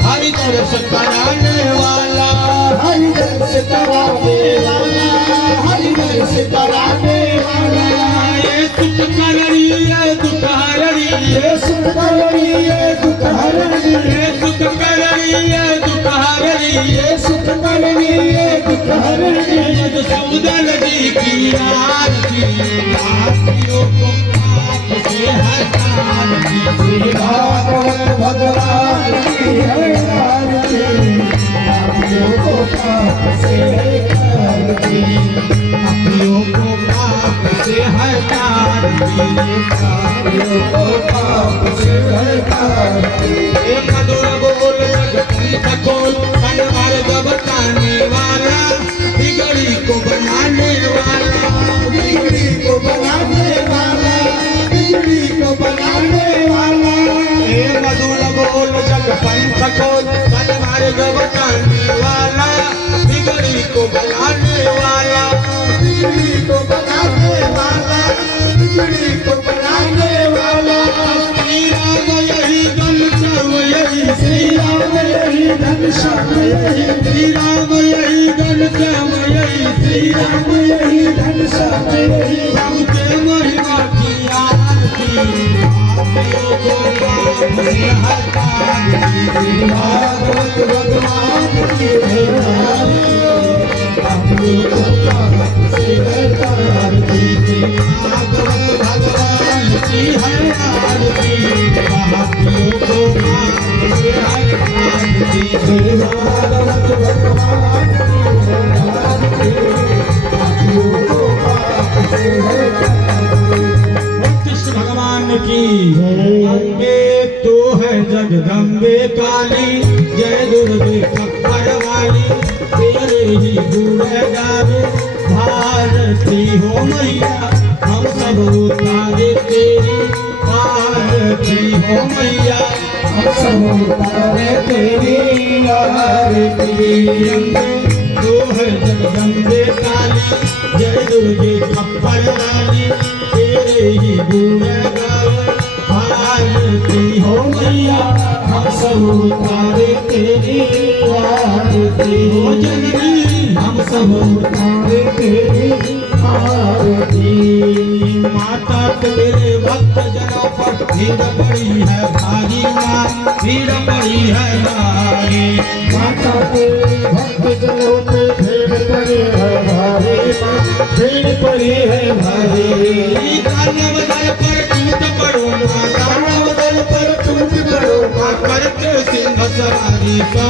हर दर्श कराने वाला। हरि दर्श कराने वाला, हरि दर्श कराने वाला। ये सुख करणी ये दुख हरणी, ये सुख करणी ये दुख हरणी, ये सुख करणी ये दुख हरणी। ये सुख करणी ये दुख हरणी। मधुसूदन जी की आरती, पापियों को पाप से हटाती। श्री भागवत भगवान की है आरती, पापियों को पाप से है तारती। पापियों को पाप से हटाती। पापियों को पाप से है तारती। ये मधुर बोल जगत खोल, संवार बताने वाला, बिगड़ी को बनाने वाला। बिगड़ी को बनाने वाला, बिगड़ी को बनाने वाला। हे मधुर बोल जग पंथ खोल, सन्मार्ग बताने वाला, बिगड़ी को बनाने वाला। बिगड़ी को बनाने वाला, बिगड़ी को बनाने वाला। श्री राम यही धन सर्व यही, श्री राम यही धन श्याम यही, श्री राम यही धन श्याम यही, श्री राम यही धन श्याम यही। प्रभु के महिमा की आरती, पापियों को पाप से हटाती। श्री भागवत भगवान की है आरती, पापियों को पाप से है तारती। भागवत भगवान की है आरती, पापियों को पाप से हटाती। श्री भागवत भगवान की है आरती, पापियों को पाप से है तारती। कृष्ण भगवान की ये तो है जग जगदम्बे काली, जय दुर्गे खप्पर वाली, तेरे ही गुण गावे भारती हो मैया, हम सब उतारे तेरी आरती हो मैया, हम सब उतारे तेरी आरती। तू है जगदम्बे काली, जय दुर्गे खप्पर वाली, तेरे ही गुण गावे भारती हो मैया, हम सब उतारे तेरी आरती हो जननी, हम सब उतारे तेरी आरती। माता तेरे भक्त जनों पर भीड़ पड़ी है भारी माँ, भीड़ पड़ी है भारी, माता तेरे भक्त जनों पे भीड़ पड़ी है भारी, भीड़ पड़ी है भारी। कान्या बदल पर टूट पड़ो माँ, कान्या बदल पर टूट पड़ो माँ, करके सिंह सवारी, सौ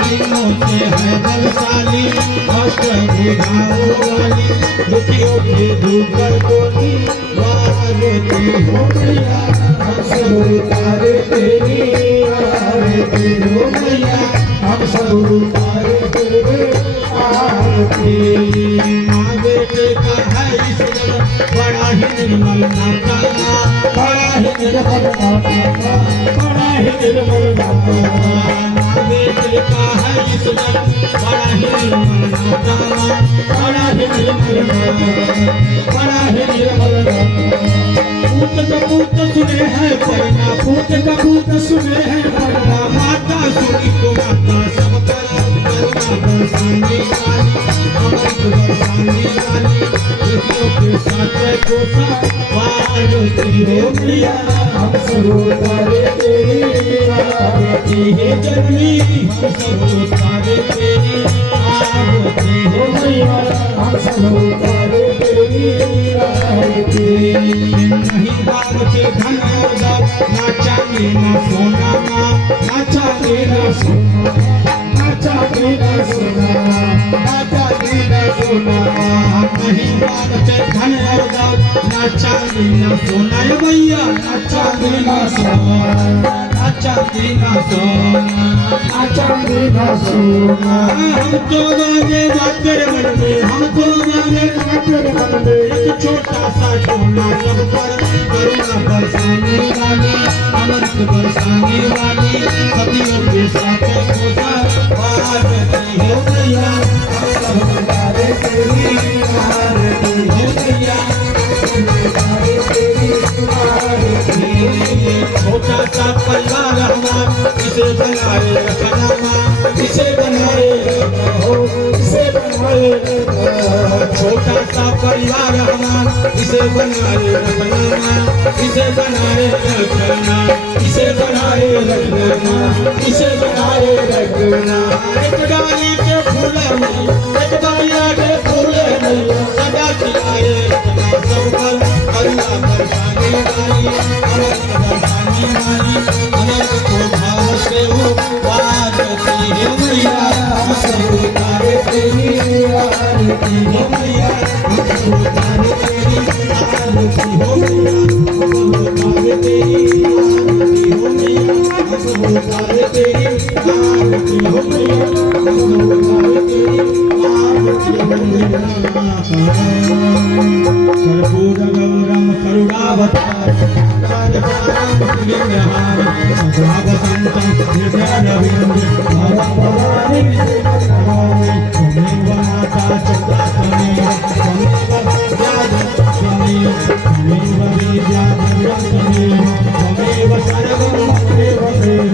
सिंहों से है बलशाली, अष्ट भुजाओं वाली, दुखियों के दुख कोटी वारती हो मैया, हम सब उतारे तेरी आरती हो मैया, हम सब उतारे तेरी आरती। माँ बेटे का है इस बड़ा ही निर्मल नाता, बड़ा ही निर्मल नाता, बड़ा ही निर्मल नाता। माँ बेटे का है इस बड़ा ही निर्मल नाता, बड़ा ही निर्मल नाता, बड़ा ही निर्मल नाता। पूत कपूत सुने हैं पढ़ना, पूत कपूत सुने हैं पढ़ना, माता सुनी को माता सब पर करुणा बरसाने वाली, अमृत बरसाने वाली, दुखियों के साथ कोसा वारती हो मैया, हम सब उतारे तेरी आरती हे जननी, हम सब उतारे तेरी आरती हो हो मैया, हम सब उतारे तेरी आरती। नहीं बाबते धन और दौलत, ना चांदी ना सोना माँ, ना चांदी ना सोना, ना चांदी ना सोना, ना चांदी ना सोना। नहीं बाबते धन और दौलत, ना चांदी ना सोना ये भैया, ना चांदी ना सोना, ना चांदी ना सोना, ना चांदी ना सोना। हम तो मांगे तेरे मन में, हम तो मांगे तेरे मन में एक छोटा सा टोना, सब पर करुणा बरसाने वाली, अमृत बरसाने वाली, सतियों के साथ कोसा वारती हो मैया, हम सब उतारे तेरी आरती हो मैया, हम सब उतारे तेरी आरती। छोटा सा परिवार हमारा, इसे बनाए रखना माँ, इसे बनाए हो इसे बनाए रखना। छोटा सा परिवार हमारा, इसे बनाए रखना माँ, इसे बनाए रखना, इसे बनाए रखना, इसे बनाए रखना। एक डाली के फूल में, एक डालिया के फूल में, सदा खिलाए रखना सब पर करुणा बरसाने वाली, अमृत बरसाने वाली, अमृत को भाव से वो वारती है मैया, हम सब उतारे तेरी आरती हो मैया, हम सब उतारे तेरी आरती हो मैया, हम सब उतारे तेरी आरती हो मैया, हम सब उतारे तेरी आरती हो मैया, हम सब उतारे तेरी आरती हो मैया। कर्पूर गौरम करुणावतार, सर्वकाम विघ्नहार, सदा वसंतं हृदय रविंद्र, भवं भवानी भवानी, त्वमेव माता च त्वमेव, त्वमेव विद्या त्वमेव विद्या त्वमेव, त्वमेव सर्वं त्वमेव देव।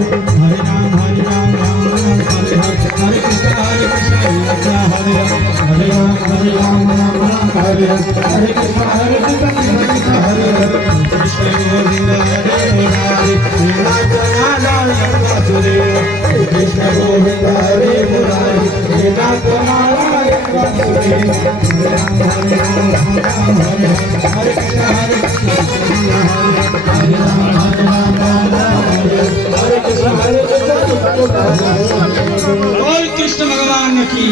हरे राम राम राम हरे हरे, हरे कृष्ण कृष्ण हरे हरे, हरे राम राम हरे हरे, हरे कृष्ण कृष्ण हरे हरे, कृष्ण गोविंद हरे मुरारी, नारायण वासुदेव, कृष्ण गोविंद हरे मुरारी, हे नाथ नारायण वासुदेव। हरे राम राम हरे हरे, हरे कृष्ण हरे राम हरे हरे, हरे कृष्ण हरे कृष्ण हरे कृष्ण और कृष्ण भगवान की